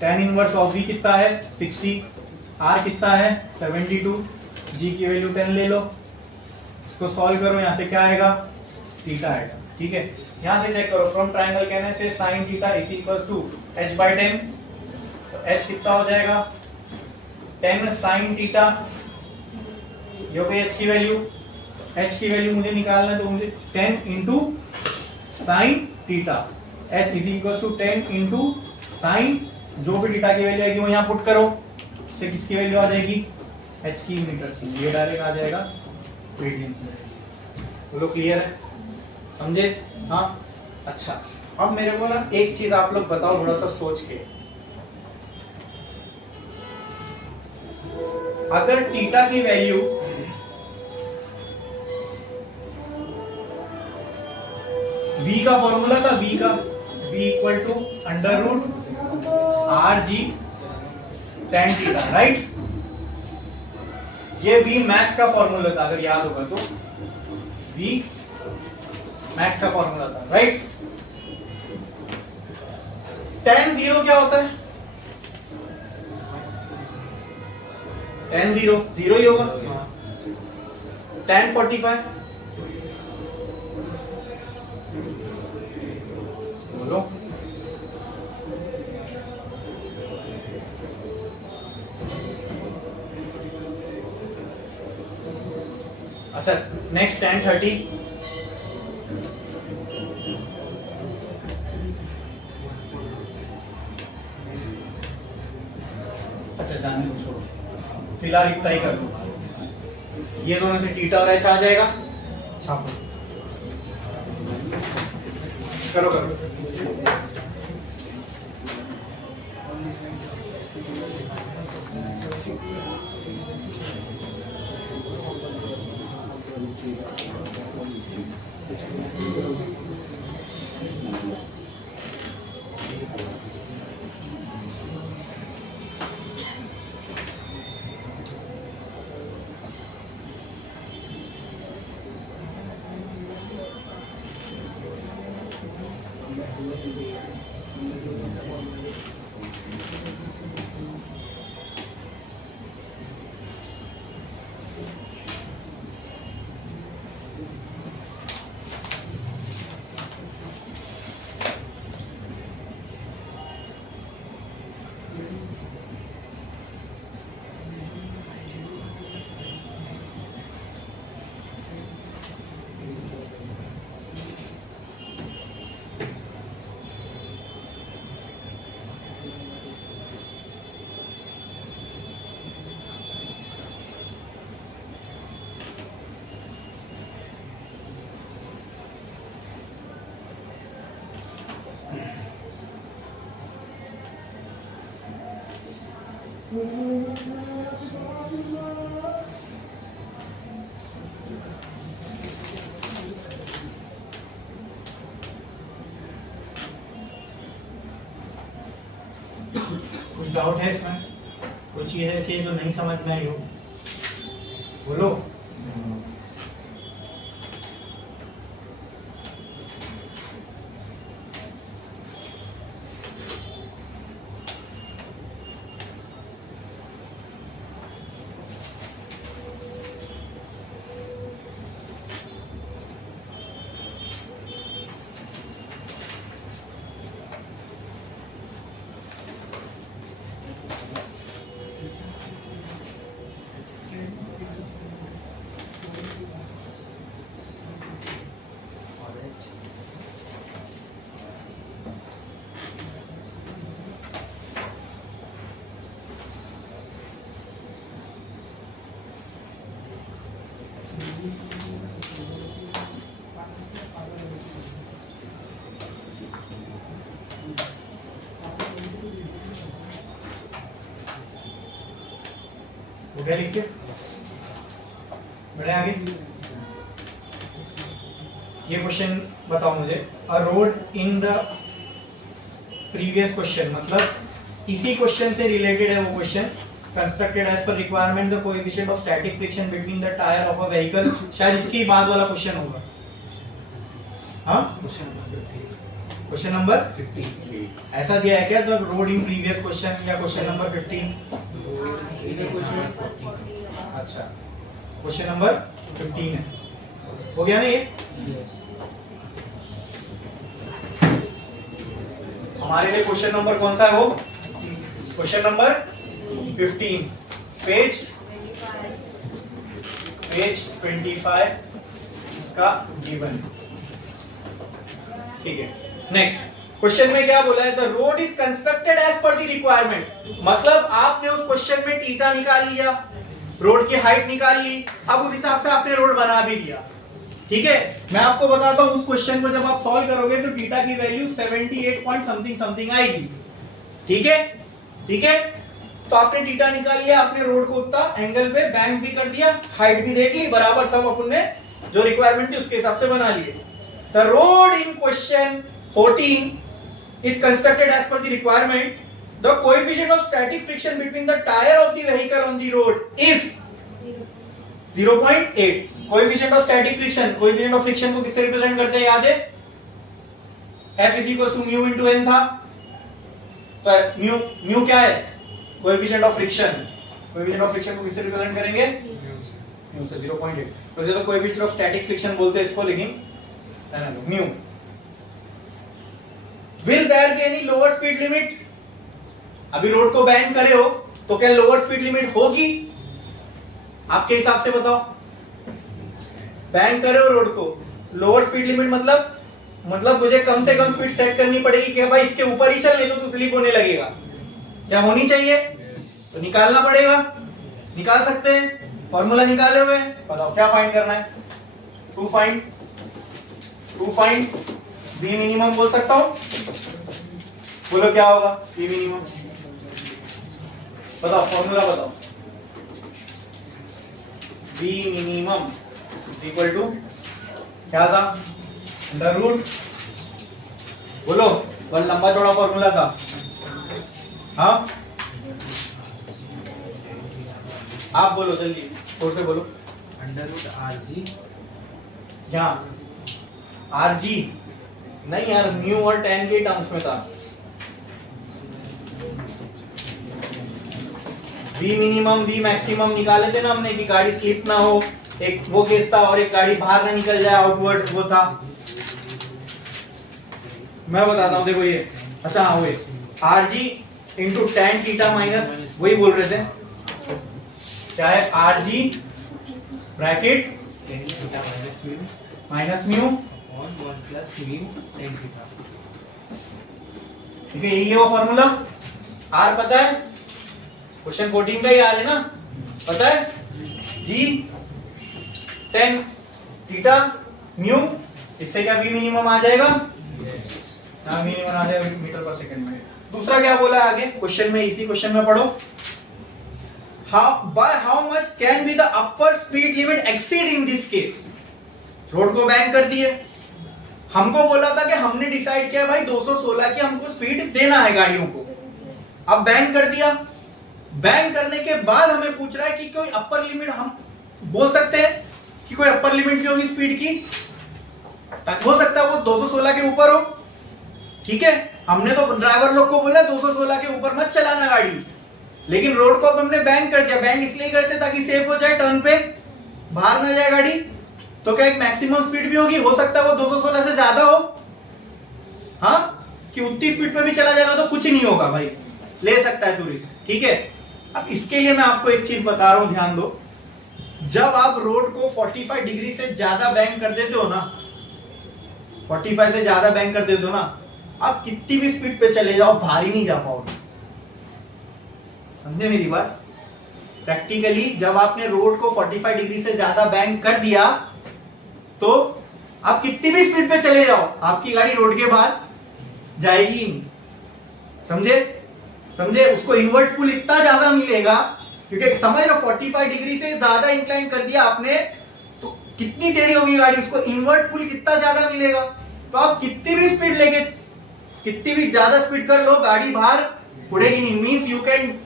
tan इनवर्स ऑफ v कितना है? 60. r कितना है? 72. g की वैल्यू 10 ले लो. इसको सॉल्व करो, यहां से क्या आएगा? थीटा आएगा. ठीक है, यहां से चेक करो. फ्रॉम ट्रायंगल कहने से sin theta is equals to h by 10. तो h कितना हो जाएगा 10 sin थीटा, ये हो गई h की वैल्यू। h की वैल्यू मुझे निकालना है तो मुझे 10 into sine theta, h is equal to 10 into sine, जो भी थीटा की वैल्यू आएगी वो यहाँ पुट करो, इससे किसकी वैल्यू आ जाएगी h की मीटर से, ये डायरेक्ट आ जाएगा रेडियंस में। बोलो क्लियर है, समझे? हाँ अच्छा, अब मेरे को ना एक चीज आप लोग बताओ थोड़ा सा सोच के, अगर थीटा की वैल्यू v का फॉर्मूला था, v का v equal to under root r g tan theta, right? ये v मैक्स का फॉर्मूला था, अगर याद होगा तो v मैक्स का फॉर्मूला था, राइट? tan जीरो क्या होता है? tan जीरो जीरो ही होगा। tan 45 बोलो, अच्छा नेक्स्ट tan 30, अच्छा जाने दो, छोड़ो, फिलहाल इतना ही कर दो। ये दोनों से थीटा और h आ जाएगा, छापो, करो करो। कुछ डाउट है इसमें? कोई चीज ऐसी है जो नहीं समझ में आई हो? बोलो। हो गया लिख के? बढ़े आगे। ये क्वेश्चन बताओ मुझे, a road in the previous question, मतलब इसी क्वेश्चन से रिलेटेड है वो question. Constructed as per requirement the coefficient of static friction between the tyre of a vehicle, शायद इसकी बाद वाला क्वेश्चन होगा। हाँ, क्वेश्चन नंबर 50 ऐसा दिया है क्या? The road in previous question या क्वेश्चन नंबर 15? अच्छा, क्वेश्चन नंबर 15 है। हो गया ना ये? हमारे लिए क्वेश्चन नंबर कौन सा है वो? क्वेश्चन नंबर 15 पेज 25 इसका गिवन। ठीक है, नेक्स्ट क्वेश्चन में क्या बोला है? The road is constructed as per the requirement. मतलब आपने उस क्वेश्चन में थीटा निकाल लिया, रोड की हाइट निकाल ली, अब उस हिसाब से आपने रोड बना भी लिया। ठीक है, मैं आपको बताता हूं उस क्वेश्चन को जब आप सॉल्व करोगे तो थीटा की वैल्यू 78 पॉइंट समथिंग समथिंग आएगी। ठीक है, ठीक है, तो आपने थीटा निकाल लिया, आपने रोड को उतना एंगल पे बैंक भी कर दिया, हाइट भी देख ली, बराबर सब अपन ने जो रिक्वायरमेंट थी उसके हिसाब से बना लिए। The road in question 14 is constructed as per the requirement. The coefficient of static friction between the tire of the vehicle on the road is 0.8. coefficient of static friction, coefficient of friction को किससे represent करते हैं याद है? F is equal to mu into n था, तो mu क्या है? coefficient of friction, coefficient of friction को किससे रिप्रेजेंट करेंगे? mu से 0.8। वैसे तो coefficient of static friction बोलते हैं इसको, लेकिन रहने दो, mu। Will there be any lower speed limit? अभी रोड को बैन करे हो तो क्या लोअर स्पीड लिमिट होगी? आपके हिसाब से बताओ। बैन करे हो रोड को, लोअर स्पीड लिमिट मतलब मुझे कम से कम स्पीड सेट करनी पड़ेगी कि भाई इसके ऊपर ही चल, नहीं तो तू स्लिप होने लगेगा। क्या होनी चाहिए? तो निकालना पड़ेगा। निकाल सकते हैं, फॉर्मूला निकाले हुए हैं, बताओ क्या फाइंड करना है? टू फाइंड बी मिनिमम बोल सकता हूं, बोलो क्या होगा बी मिनिमम? बताओ फॉर्मूला बताओ। बी मिनिमम इक्वल टू क्या था? अंडर रूट, बोलो, बड़ा लंबा चौड़ा फॉर्मूला था। हाँ, आप बोलो जल्दी, जोर से बोलो। अंडर रूट RG, यहाँ RG नहीं यार, म्यू और टेन के टर्म्स में था। वी मिनिमम वी मैक्सिमम निकाले थे ना हमने कि गाड़ी स्लिप ना हो, एक वो केस था, और एक गाड़ी बाहर ना निकल जाए आउटवर्ड, वो था। मैं बताता हूँ, देखो ये, अच्छा हाँ वो RG into tan theta minus, वही बोल रहे थे, क्या है? RG bracket tan theta minus mu, 1 plus mu tan theta। ठीक है, यही है वो फॉर्मूला। आर पता है, क्वेश्चन 14 का ही आर है ना, पता है? जी टेन थीटा म्यू, इससे क्या बी मिनिमम आ जाएगा? हाँ, मिनिमम आ जाएगा मीटर पर सेकंड में। दूसरा क्या बोला है आगे क्वेश्चन में, इसी क्वेश्चन में पढ़ो। by how much can be the upper speed limit exceed in this case? Road को बैन कर दिए, हमको बोला था कि हमने डिसाइड किया भाई 216 की हमको स्पीड देना है गाड़ियों को, अब बैन कर दिया। बैन करने के बाद हमें पूछ रहा है कि कोई अपर लिमिट, हम बोल सकते हैं कि कोई अपर लिमिट की होगी स्पीड की, हो सकता है वो 216 के ऊपर हो। ठीक है, हमने तो ड्राइवर लोग को बोला 216 के ऊपर मत चलाना गाड़ी, लेकिन रोड को अब हमने बैन कर दिया। बैन इसलिए करते ताकि सेफ हो जाए, टर्न पे बाहर ना जाए गाड़ी। तो क्या एक मैक्सिमम स्पीड भी होगी? हो सकता है वो 216 से ज्यादा हो, हाँ, कि उतनी स्पीड पे भी चला जाएगा तो कुछ नहीं होगा भाई, ले सकता है टूरिस्ट। ठीक है, अब इसके लिए मैं आपको एक चीज बता रहा हूं, ध्यान दो। जब आप रोड को 45 डिग्री से ज्यादा बैंक कर देते हो ना, 45 से ज्यादा बैंक कर देते हो ना, आप कितनी भी स्पीड पे चले जाओ बाहर ही नहीं जा पाओगे। समझे मेरी बात? प्रैक्टिकली जब आपने रोड को 45 डिग्री से ज्यादा बैंक कर दिया तो आप कितनी भी स्पीड पे चले जाओ, आपकी गाड़ी रोड के बाहर जाएगी ही नहीं। समझे? उसको इन्वर्ट पुल इतना ज्यादा मिलेगा, क्योंकि समझ लो 45 डिग्री से ज्यादा इंक्लाइन कर दिया आपने, तो कितनी टेढ़ी होगी गाड़ी, उसको इन्वर्ट पुल कितना ज्यादा मिलेगा। तो आप कितनी भी स्पीड लेके, कितनी भी ज्यादा स्पीड कर लो, गाड़ी बाहर उड़ेगी नहीं। Means you can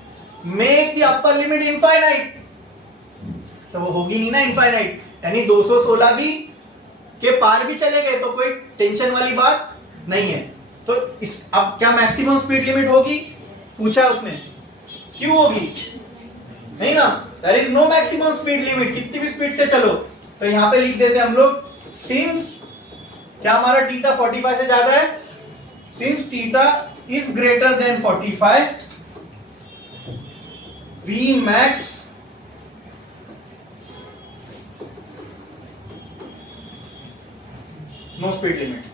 make the upper limit infinite, तो वो होगी नहीं ना इनफाइनाइट, यानी 216 भी के पार भी चले गए तो कोई टेंशन वाली बात नहीं है। तो अब क्या मैक्सिमम स्पीड लिमिट होगी? पूछा उसने, क्यों होगी? नहीं ना, there is no maximum speed limit, कितनी भी स्पीड से चलो। तो यहां पे लिख देते हम लोग, सिंस क्या हमारा थीटा 45 से ज्यादा है, since theta is greater than 45 v max no speed limit.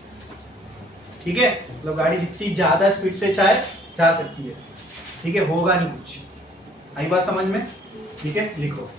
ठीक है, मतलब गाड़ी जितनी ज्यादा स्पीड से चाहे जा सकती है। ठीक है, होगा नहीं कुछ। आई बात समझ में? ठीक है, लिखो।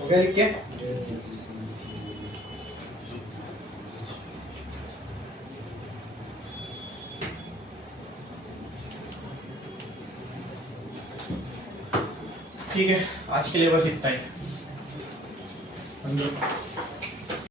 हो गया लिख के? ठीक है, आज के लिए बस इतना ही।